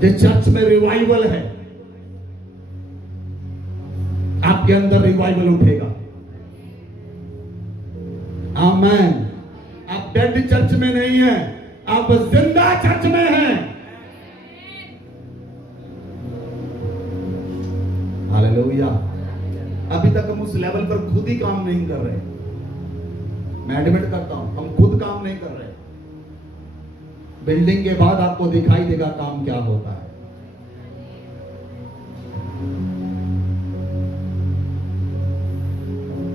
जिस चर्च में रिवाइवल है, आपके अंदर रिवाइवल उठेगा। आमेन। आप डेड चर्च में नहीं हैं, आप जिंदा चर्च में हैं। हालेलुया। अभी तक हम उस लेवल पर खुद ही काम नहीं कर रहे। मैं एडमिट करता हूं, हम खुद काम नहीं कर रहे। बिल्डिंग के बाद आपको दिखाई देगा काम क्या होता है।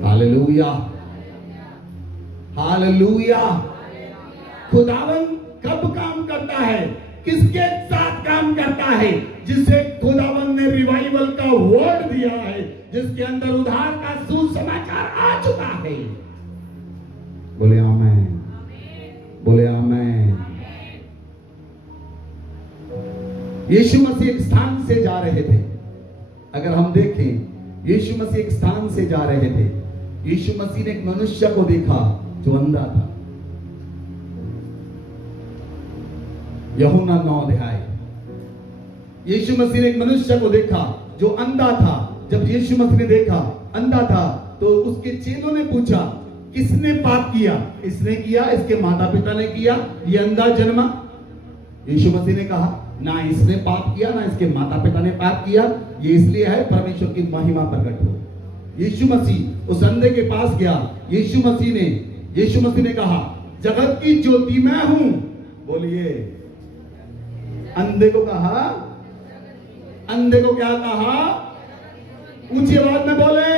Hallelujah, hallelujah. खुदावन कब काम करता है? किसके साथ काम करता है? जिसे खुदावन ने रिवाइवल का वर्ड दिया है, जिसके अंदर उद्धार का सुसमाचार आ चुका है। बोले आमेन, बोले आमेन। यीशु मसीह एक स्थान से जा रहे थे। अगर हम देखें, यीशु मसीह एक स्थान से जा रहे थे। यीशु मसीह ने एक मनुष्य को देखा जो अंधा था। यूहन्ना 9 अध्याय। यीशु मसीह ने एक मनुष्य को देखा जो अंधा था। जब यीशु मसीह ने देखा अंधा था, तो उसके चेलों ने पूछा किसने पाप किया? इसने किया, इसके माता पिता ने किया, ये अंधा जन्मा? यीशु मसीह ने कहा ना इसने पाप किया, ना इसके माता पिता ने पाप किया, ये इसलिए है परमेश्वर की महिमा प्रकट हो। यीशु मसीह उस अंधे के पास गया। यीशु मसीह ने कहा जगत की ज्योति मैं हूं। बोलिए, अंधे को कहा, अंधे को क्या कहा? ऊंची आवाज में बोले।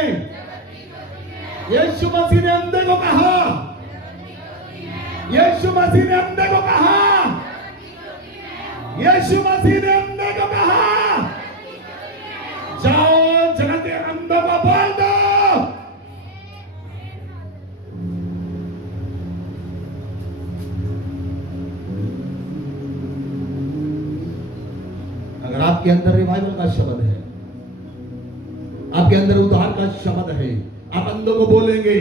यीशु मसीह ने अंधे को कहा, यीशु मसीह ने अंधे को कहा, यीशु मसीह ने अंधे को कहा जाओ जगत के अंधों को बोल दो। अगर आपके अंदर रिवाइवल का शब्द है, आपके अंदर उद्धार का शब्द है, आप अंधों को बोलेंगे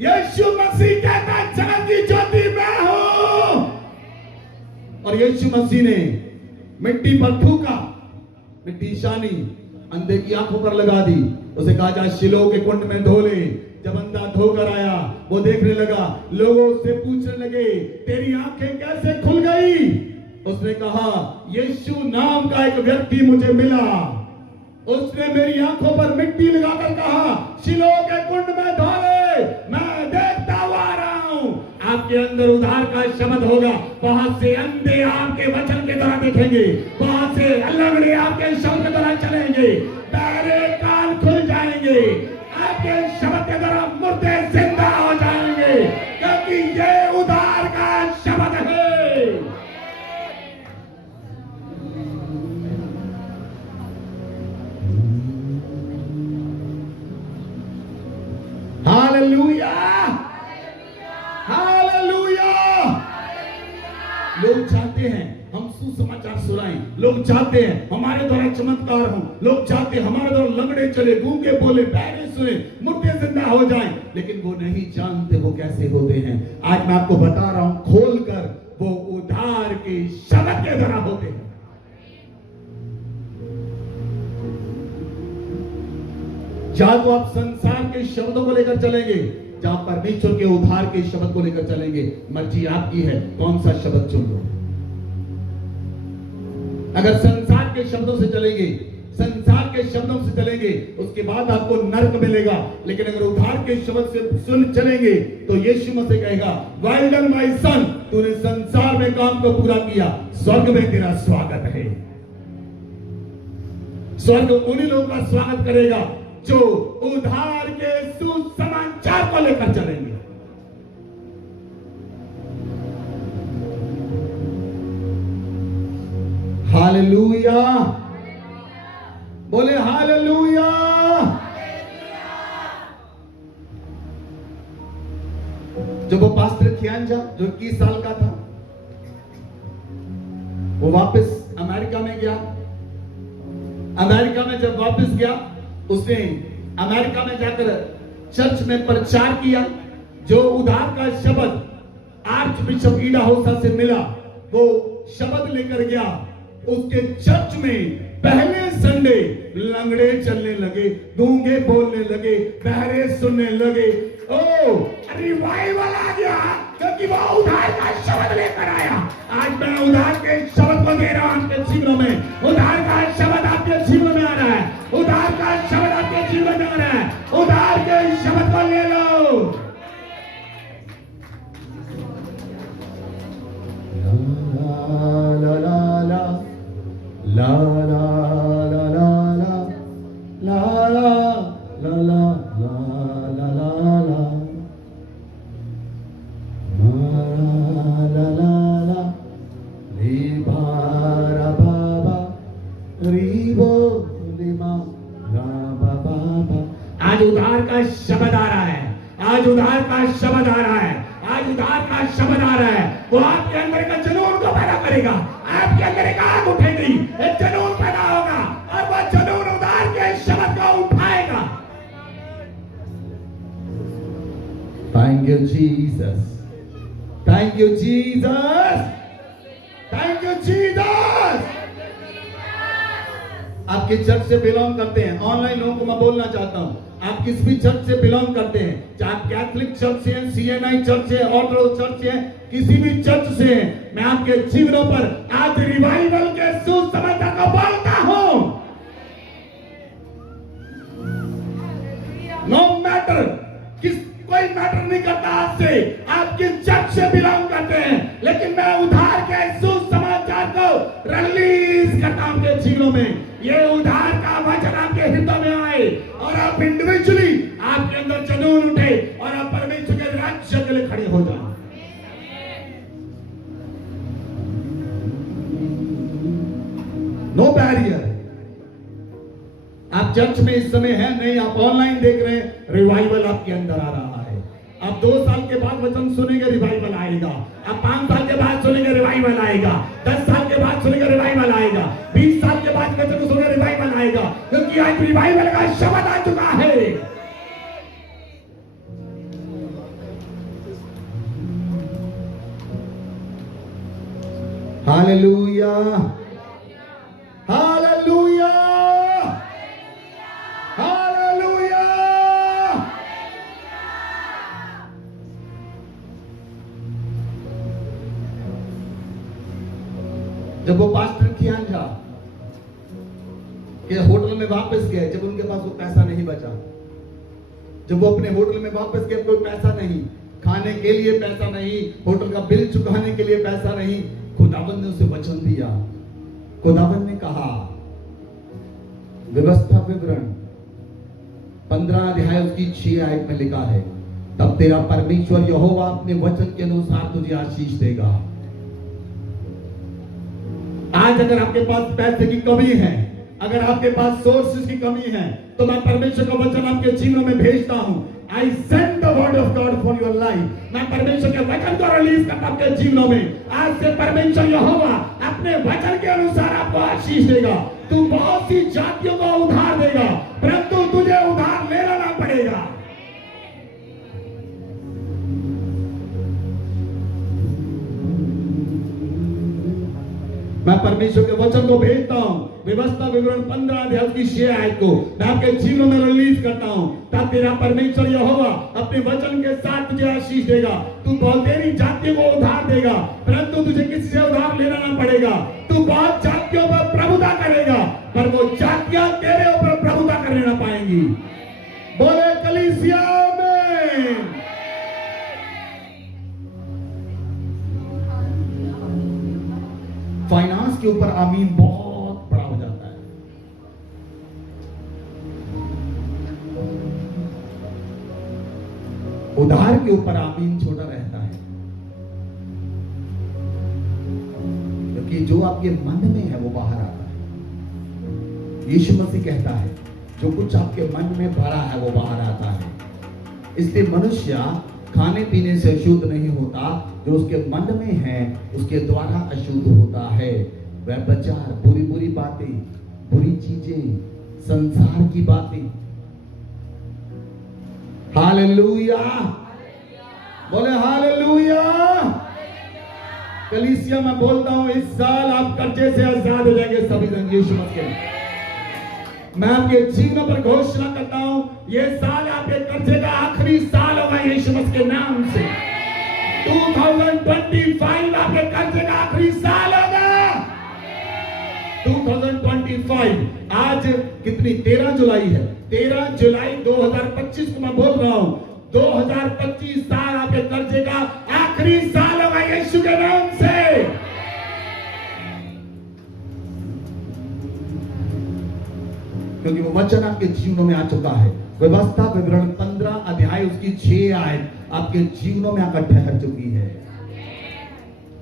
यीशु मसीह कहता है जगत की ज्योति मैं हूं। और यीशु मसीह ने मिट्टी पर थूका, मिट्टी शानी अंधे की आंखों पर लगा दी। उसे कहा जा शिलोह के कुंड में धो ले। जब अंधा धोकर आया, वो देखने लगा। लोगों उससे पूछने लगे तेरी आंखें कैसे खुल गई? उसने कहा यीशु नाम का एक व्यक्ति मुझे मिला, उसने मेरी आंखों पर मिट्टी लगाकर कहा शिलोह के कुंड में धो ले, मैं देखता हुआ आ रहा हूं। आपके अंदर उद्धार का शब्द होगा, बहुत से अंधे आपके वचन के द्वारा देखेंगे, बहुत से लंगड़े आपके शब्द के द्वारा चलेंगे, बहरे कान खुल जाएंगे, आपके शब्द के द्वारा मुर्दे जिंदा हो जाएंगे, क्योंकि ये उद्धार का शब्द है। Hallelujah, hallelujah. लोग चाहते हैं हम सुसमाचार सुनाएं, लोग चाहते हैं हमारे द्वारा चमत्कार हो, लोग चाहते हैं हमारे द्वारा लंगड़े चले, गूंगे बोले, बहरे सुने, मुर्दे जिंदा हो जाएं, लेकिन वो नहीं जानते वो कैसे होते हैं। आज मैं आपको बता रहा हूं खोलकर, वो उद्धार के शब्द के द्वारा होते हैं। जहां तो आप संसार के शब्दों को लेकर चलेंगे, जहां परमेश्वर के उद्धार के शब्द को लेकर चलेंगे, मर्जी आपकी है कौन सा शब्द चुन लो। अगर संसार के शब्दों से चलेंगे, संसार के शब्दों से चलेंगे, उसके बाद आपको नरक मिलेगा। लेकिन अगर उद्धार के शब्द से सुन चलेंगे तो यीशु मसीह कहेगा, वेल डन माय सन, तूने संसार में काम को पूरा किया, स्वर्ग में तेरा स्वागत है। स्वर्ग उन्हीं लोगों का स्वागत करेगा जो उद्धार के सुसमाचार को लेकर चलेंगे। हालेलुया, बोले हालेलुया। जब वो पास्टर खियांजा जो 21 साल का था, वो वापस अमेरिका में गया। अमेरिका में जब वापस गया, उसने अमेरिका में जाकर चर्च में प्रचार किया। जो उद्धार का शब्द आर्च बिशप ईडा होसा से मिला, वो शब्द लेकर गया। उसके चर्च में पहले संडे लंगड़े चलने लगे, गूंगे बोलने लगे, बहरे सुनने लगे। ओ रिवाइवल आ गया, क्योंकि वो उद्धार का शब्द लेकर आया। आज मैं उद्धार के शब्द को दे रहा हूं आपके जीवन में। उद्धार का शब्द आपके जीवन में आ रहा है, उद्धार का शब्द आपके जीवन में आ रहा है। उद्धार के शब्द को ले लो। ला ला ला ला ला ला ला ला ला ला ला ला ला ला ला ला रे बारा बाबा रीबो लिमा ला बाबा। आज उद्धार का शब्द आ रहा है, आज उद्धार का शब्द आ रहा है, आज उद्धार का शब्द आ रहा है। वो आपके अंदर का जुनून को पैदा करेगा, आपके अंदर एक आग उठेगी, एक जुनून पैदा होगा, और वह जुनून उद्धार के शब्द को उठाएगा। Thank you Jesus, thank you Jesus, thank you Jesus. आप किस चर्च से बिलोंग करते हैं? ऑनलाइन लोगों को मैं बोलना चाहता हूं, आप किस भी चर्च से बिलोंग करते हैं, चाहे आप कैथोलिक चर्च से हैं, सीएनआई चर्च से, ऑर्थोडॉक्स चर्च से हैं, किसी भी चर्च से हैं, मैं आपके जीवनों पर आज रिवाइवल के सुसमाचार को बोलता हूं। नो मैटर, कोई मैटर नहीं करता आज से आप किस चर्च से बिलोंग करते हैं, लेकिन मैं उद्धार के सुसमाचार को रिलीज करता हूं आपके जीवनों में। ये उद्धार का वचन आपके हृदय में आए और आप इंडिविजुअली आपके अंदर जुनून उठे और आप परमेश्वर के राज्य के लिए खड़े हो जाओ। No barrier. आप चर्च में इस समय है नहीं, आप ऑनलाइन देख रहे हैं, रिवाइवल आपके अंदर आ रहा है। आप 2 साल के बाद वचन सुनेंगे, रिवाइवल आएगा। आप 5 साल के बाद सुनेंगे, रिवाइवल आएगा। 10 साल के बाद सुनेंगे, रिवाइवल आएगा। 20 साल के बाद वचन सुनेंगे, रिवाइवल आएगा, क्योंकि आज रिवाइवल का शब्द आ चुका है। Hallelujah, hallelujah, hallelujah. जब वो पास्टर खियांजा के होटल में वापस गए, जब उनके पास वो पैसा नहीं बचा, जब वो अपने होटल में वापस गए, कोई पैसा नहीं, खाने के लिए पैसा नहीं, होटल का बिल चुकाने के लिए पैसा नहीं। खुदावंद ने उसे वचन दिया। खुदावंद ने कहा, व्यवस्था विवरण 15 अध्याय उसकी 6 आयत में लिखा है, तब तेरा परमेश्वर यहोवा अपने वचन के अनुसार तुझे आशीष देगा। आज अगर आपके पास पैसे की कमी है, अगर आपके पास सोर्सेस की कमी है, तो मैं परमेश्वर का वचन आपके जीवन में भेजता हूं। I send the word of God for your life। मैं परमेश्वर के वचन को रिलीज करता हूं आपके जीवनों में। आज से परमेश्वर यहोवा अपने वचन के अनुसार आपको आशीष देगा। तू बहुत सी जातियों को उधार देगा, परंतु तुझे उधार लेना ना पड़ेगा। मैं परमेश्वर के वचन को भेजता हूं। व्यवस्था विवरण 15 अध्याय की 6 आयत को मैं आपके जीवन में रिलीज करता हूं, ताकि तेरा परमेश्वर यहोवा अपने वचन के साथ तुझे आशीष देगा। तू बहुत तेरी जातियों को उधार देगा, परंतु तुझे किसी से उधार लेना ना पड़ेगा। तू बहुत जातियों पर प्रभुता करेगा, पर वो जातियां तेरे ऊपर प्रभुता करने ना पाएंगी। बोले कलीसिया में फाइनेंस के ऊपर आमीन बहुत बड़ा हो जाता है। उधार के ऊपर आमीन छोटा रहता है, क्योंकि जो आपके मन में है वो बाहर आता है। यीशु मसीह कहता है, जो कुछ आपके मन में भरा है वो बाहर आता है। इसलिए मनुष्य खाने पीने से अशुद्ध नहीं होता, जो उसके मन में है उसके द्वारा अशुद्ध होता है। वह विचार, बुरी बुरी बातें, बुरी चीजें, संसार की बातें। हालेलुया, बोले हालेलुया। कलीसिया मैं बोलता हूं, इस साल आप कर्जे से आजाद हो जाएंगे सभी जन यीशु मसीह के। मैं आपके जीवन पर घोषणा करता हूं, ये साल आपके कर्जे का आखिरी साल होगा यीशु मसीह के नाम से। 2025 आपके कर्जे का आखिरी साल होगा। 2025 आज कितनी 13 जुलाई है। 13 जुलाई 2025 को मैं बोल रहा हूं, 2025 साल आपके कर्जे का आखिरी साल होगा यीशु के नाम से। क्योंकि वो वचन आपके जीवनों में आ चुका है। व्यवस्था विवरण 15 अध्याय उसकी 6 आयत आपके जीवनों में आकर ठहर चुकी है।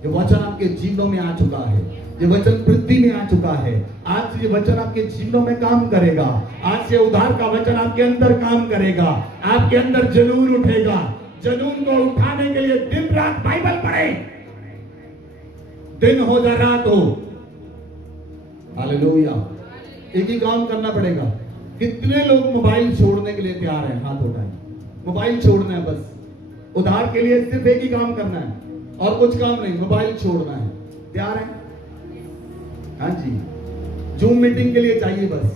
जो वचन आपके जीवनों में आ चुका है, ये वचन पृथ्वी में आ चुका है। आज से ये वचन आपके जीवनों में काम करेगा। आज से उद्धार का वचन आपके अंदर काम करेगा। आपके अंदर जुनून उठेगा। जुनून को उठाने के लिए दिन रात बाइबल पढ़े, दिन हो या रात हो। हालेलुया। एक ही काम करना पड़ेगा। कितने लोग मोबाइल छोड़ने के लिए तैयार हैं? हाथ उठाएं। मोबाइल छोड़ना है बस। उधार के लिए सिर्फ एक ही काम करना है और कुछ काम नहीं, मोबाइल छोड़ना है। तैयार है? हाँ जी। जूम मीटिंग के लिए चाहिए, बस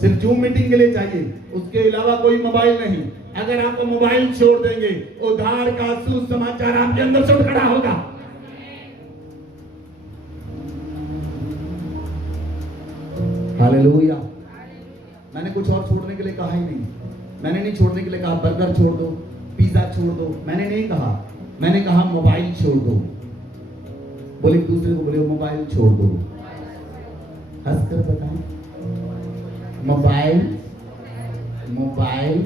सिर्फ जूम मीटिंग के लिए चाहिए, उसके अलावा कोई मोबाइल नहीं। अगर आप मोबाइल छोड़ देंगे, उधार का सुसमाचार आपके अंदर से उठ खड़ा होगा। हालेलुया। मैंने कुछ और छोड़ने के लिए कहा ही नहीं। मैंने नहीं छोड़ने के लिए कहा बर्गर छोड़ दो, पिज्जा छोड़ दो, मैंने नहीं कहा। मैंने कहा मोबाइल छोड़ दो। बोले दूसरे को, बोले मोबाइल छोड़ दो। हंस कर बताएं, मोबाइल मोबाइल।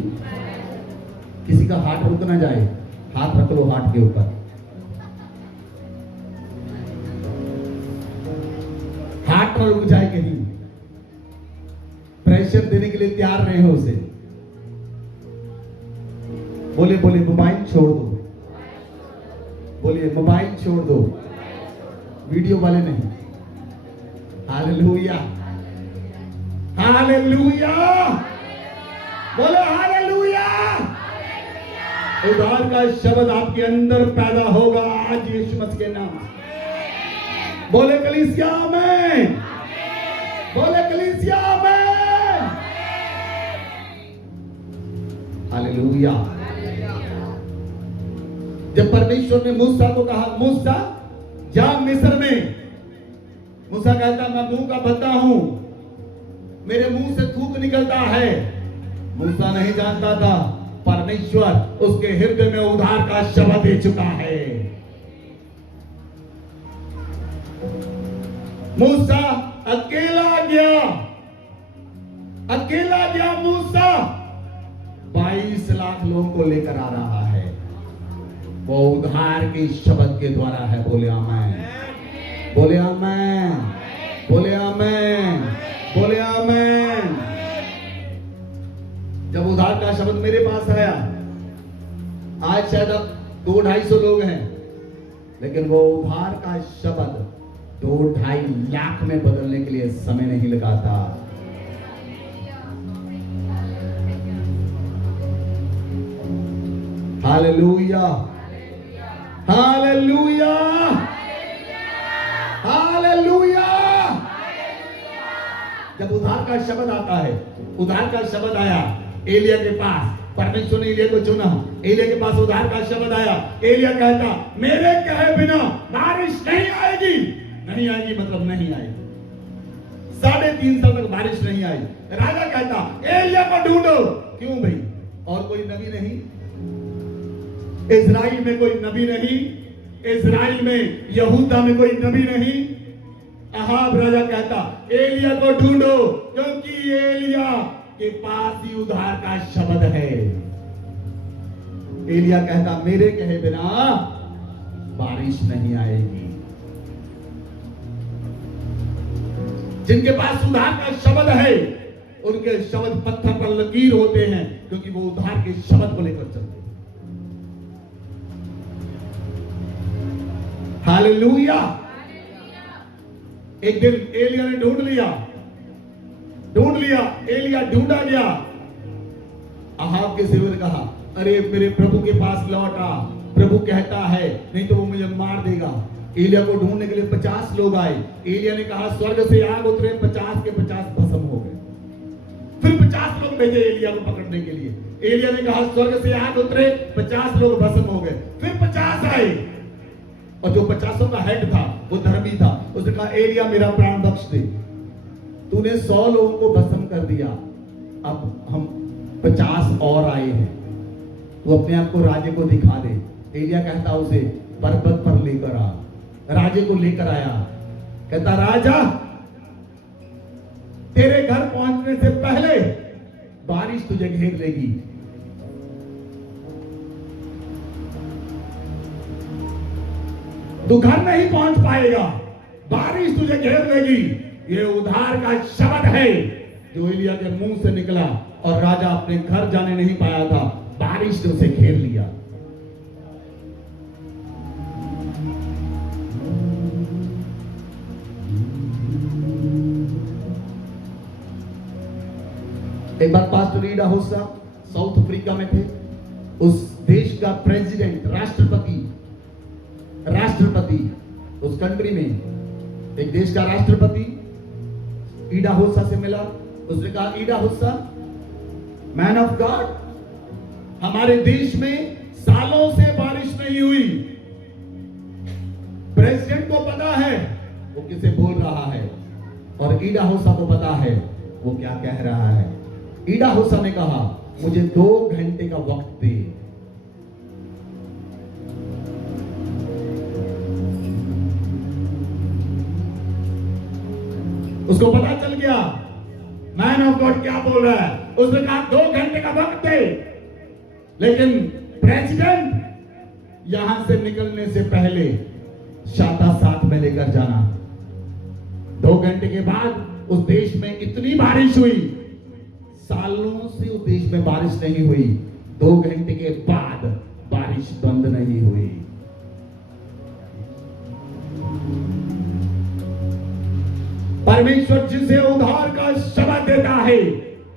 किसी का हाथ रुक ना जाए, हाथ रख लो हाथ के ऊपर। हाथ ना रुक जाए कहीं। प्रेशर देने के लिए तैयार रहे हो उसे। बोले बोले मोबाइल छोड़ दो। बोलिए मोबाइल छोड़ दो। वीडियो वाले नहीं। हालेलुया, हालेलुया, बोलो हालेलुया। उद्धार का शब्द आपके अंदर पैदा होगा आज यीशु मसीह के नाम से। बोले कलीसिया में, बोले कलीसिया में। हालेलुया। जब परमेश्वर ने मूसा को कहा, मूसा जा मिस्र में। मूसा कहता मैं मुंह का भद्दा हूं, मेरे मुंह से थूक निकलता है। मूसा नहीं जानता था परमेश्वर उसके हृदय में उद्धार का शब्द दे चुका है। मूसा अकेला गया मूसा 22 लाख लोगों को लेकर आ रहा है। वो उद्धार के शब्द के द्वारा है। बोले आमेन, बोले आमेन, बोले आमेन, बोले आमेन। जब उद्धार का शब्द मेरे पास आया, आज शायद अब 200-250 लोग हैं, लेकिन वो उद्धार का शब्द 2-2.5 लाख में बदलने के लिए समय नहीं लगा था। Hallelujah, hallelujah, hallelujah. जब उद्धार का शब्द आता है, उद्धार का शब्द आया एलिया के पास, परमेश्वर ने एलिया को चुना। एलिया के पास उद्धार का शब्द आया। एलिया कहता मेरे कहे बिना बारिश नहीं आएगी। नहीं आएगी मतलब नहीं आएगी। 3.5 साल तक बारिश नहीं आई। राजा कहता एलिया को ढूंढो। क्यों भाई, और कोई नबी नहीं? इजराइल में कोई नबी नहीं, इजराइल में यहूदा में कोई नबी नहीं। अहाब राजा कहता एलिया को ढूंढो, क्योंकि एलिया के पास ही उद्धार का शब्द है। एलिया कहता मेरे कहे बिना बारिश नहीं आएगी। जिनके पास उद्धार का शब्द है, उनके शब्द पत्थर पर लकीर होते हैं, क्योंकि वो उद्धार के शब्द को लेकर चलते हैं। हालेलुया। एक दिन एलिया ने ढूंढ लिया, एलिया ढूंढा गया। अहाब के सेवक ने कहा अरे मेरे प्रभु के पास लौट आ, प्रभु कहता है नहीं तो वो मुझे मार देगा। एलिया को ढूंढने के लिए 50 लोग आए। एलिया ने कहा स्वर्ग से आग उतरे, 50 के 50 भस्म हो गए। फिर 50 लोग भेजे एलिया को पकड़ने के लिए। एलिया ने कहा स्वर्ग से आग उतरे, 50 लोग भस्म हो गए। फिर 50 आए, और जो 50 का हेड था वो धर्मी था। उसने कहा एलिया मेरा प्राण बख्श दे, तूने 100 लोगों को भस्म कर दिया, अब हम 50 और आए हैं, तू अपने आप को राजे को दिखा दे। एलिया कहता उसे पर्वत पर लेकर आ। राजे को लेकर आया। कहता राजा तेरे घर पहुंचने से पहले बारिश तुझे घेर लेगी। तू घर नहीं पहुंच पाएगा, बारिश तुझे घेर लेगी। ये उद्धार का शब्द है जो एलिया के मुंह से निकला, और राजा अपने घर जाने नहीं पाया था, बारिश ने उसे घेर लिया। एक बार पास्टर ईडा होसा साउथ अफ्रीका में थे। उस देश का प्रेसिडेंट, राष्ट्रपति उस कंट्री में एक देश का राष्ट्रपति ईडा होसा से मिला। उसने कहा ईडा होसा, मैन ऑफ गॉड, हमारे देश में सालों से बारिश नहीं हुई। प्रेसिडेंट को पता है वो किसे बोल रहा है, और ईडा होसा को पता है वो क्या कह रहा है। ईडा होसा ने कहा मुझे 2 घंटे का वक्त दे। उसको पता चल गया मैन ऑफ गॉड क्या बोल रहा है। उसने कहा 2 घंटे का वक्त दे। लेकिन प्रेसिडेंट यहां से निकलने से पहले छाता साथ में लेकर जाना। 2 घंटे के बाद उस देश में इतनी बारिश हुई, सालों से उस देश में बारिश नहीं हुई। 2 घंटे के बाद बारिश बंद नहीं हुई। परमेश्वर जिसे उद्धार का शब्द देता है,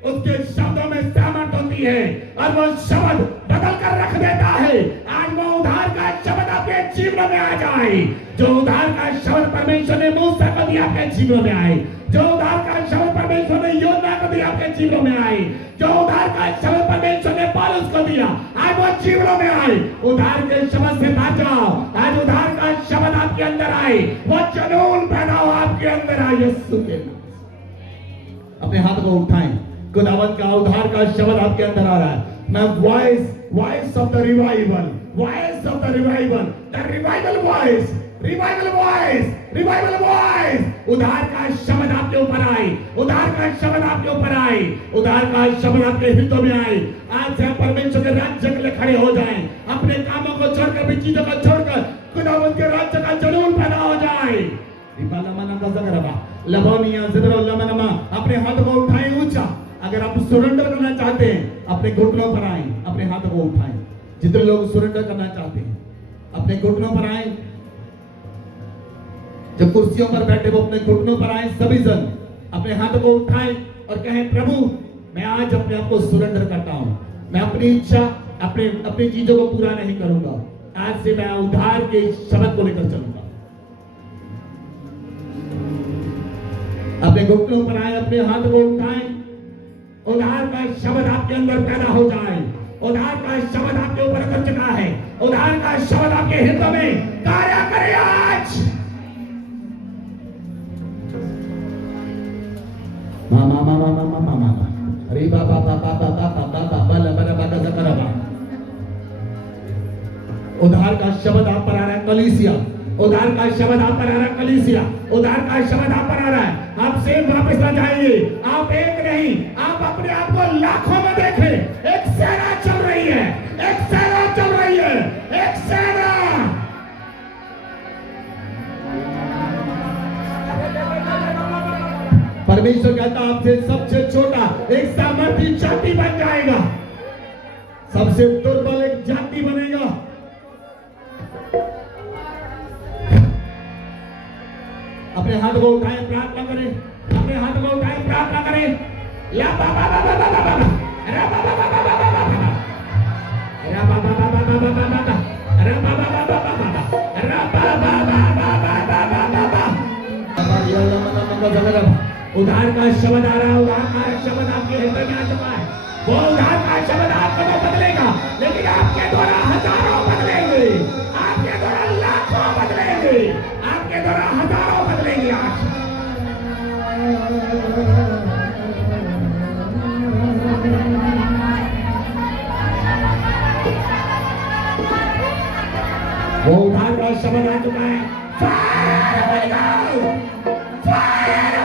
उसके शब्दों में सहमत होती है, और वो शब्द बदल कर रख देता है। आज वो उद्धार का शब्द आपके जीवन में आ जाए। जो उद्धार का शब्द परमेश्वर ने मूसा को दिया आपके जीवन में आए। जो उद्धार का शब्द परमेश्वर ने योना को दिया आपके जीवन में आए। जो उद्धार का शब्द परमेश्वर ने पौलुस को दिया आज वो जीवन में आए। उद्धार के शब्द से ना जाओ। आज उद्धार का शब्द आपके अंदर आए, वो जुनून पैदा हो आपके अंदर आए। यीशु के नाम। अपने हाथ को उठाएं। खुदावंत का उद्धार का शब्द आपके अंदर आ रहा है। मैं voice of the revival, voice of the revival, the revival voice, revival voice, revival voice. उद्धार का शब्द आपके ऊपर आए, उद्धार का शब्द आपके ऊपर आए, उद्धार का शब्द आपके हृदय में आए। आज से आप परमेश्वर के राज्य के लिए खड़े हो जाएं, अपने कामों को छोड़कर, भी चीजों को छोड़कर खुदावंत के राज्य का जुनून पैदा हो जाए। अपने हाथों को उठाएं ऊंचा। अगर आप सरेंडर करना चाहते हैं, अपने घुटनों पर आए, अपने हाथों को उठाएं। जितने लोग सरेंडर करना चाहते हैं, अपने घुटनों पर आए। जो कुर्सियों पर बैठे वो अपने घुटनों पर आए। सभी जन अपने हाथों को उठाएं और कहें, प्रभु मैं आज अपने आप को सरेंडर करता हूं। मैं अपनी इच्छा, अपनी चीजों को पूरा नहीं करूंगा। आज से मैं उद्धार के शब्द को लेकर चलूंगा। अपने घुटनों पर आए, अपने हाथ को उठाएं। उद्धार का शब्द आपके अंदर पैदा हो जाए। उद्धार का शब्द आपके ऊपर उतर चुका है। उद्धार का शब्द आपके हृदय में कार्य करे आज। मामा मामा मामा मामा अरे बाबा बाबा बाबा बाबा बाबा लबरा बाबा जकरबा। उद्धार का शब्द आप पर आ रहा है कलीसिया। उद्धार का शब्द आप पर आ रहा है कलीसिया। उद्धार का शब्द आप पर आ रहा है। आप सेम वापस आ जाइए। आप एक नहीं, आप अपने आप को लाखों में देखें। एक सेना चल रही है, एक सेना चल रही है, एक सेना। परमेश्वर कहता आपसे सबसे छोटा एक सामर्थी जाति बन जाएगा, सबसे दुर्बल एक जाति बनेगा। अपने हाथ को उठाएं, प्रार्थना करें। अपने हाथ को उठाएं, प्रार्थना करें। या बाबा बाबा बाबा बाबा, रा बाबा बाबा बाबा बाबा, रा बाबा बाबा बाबा बाबा, रा बाबा बाबा बाबा, रा बाबा बाबा बाबा बाबा। उद्धार का शब्द आ रहा है। उद्धार का शब्द आपके हृदय में आ चुका है। वो उद्धार का शब्द आपको तो बदलेगा, लेकिन आपके द्वारा हजारों बदलेंगे, आपके द्वारा लाखों बदलेंगे, आपके द्वारा हजारों बदलेंगे। आज वो उद्धार का शब्द आ चुका है। फायर!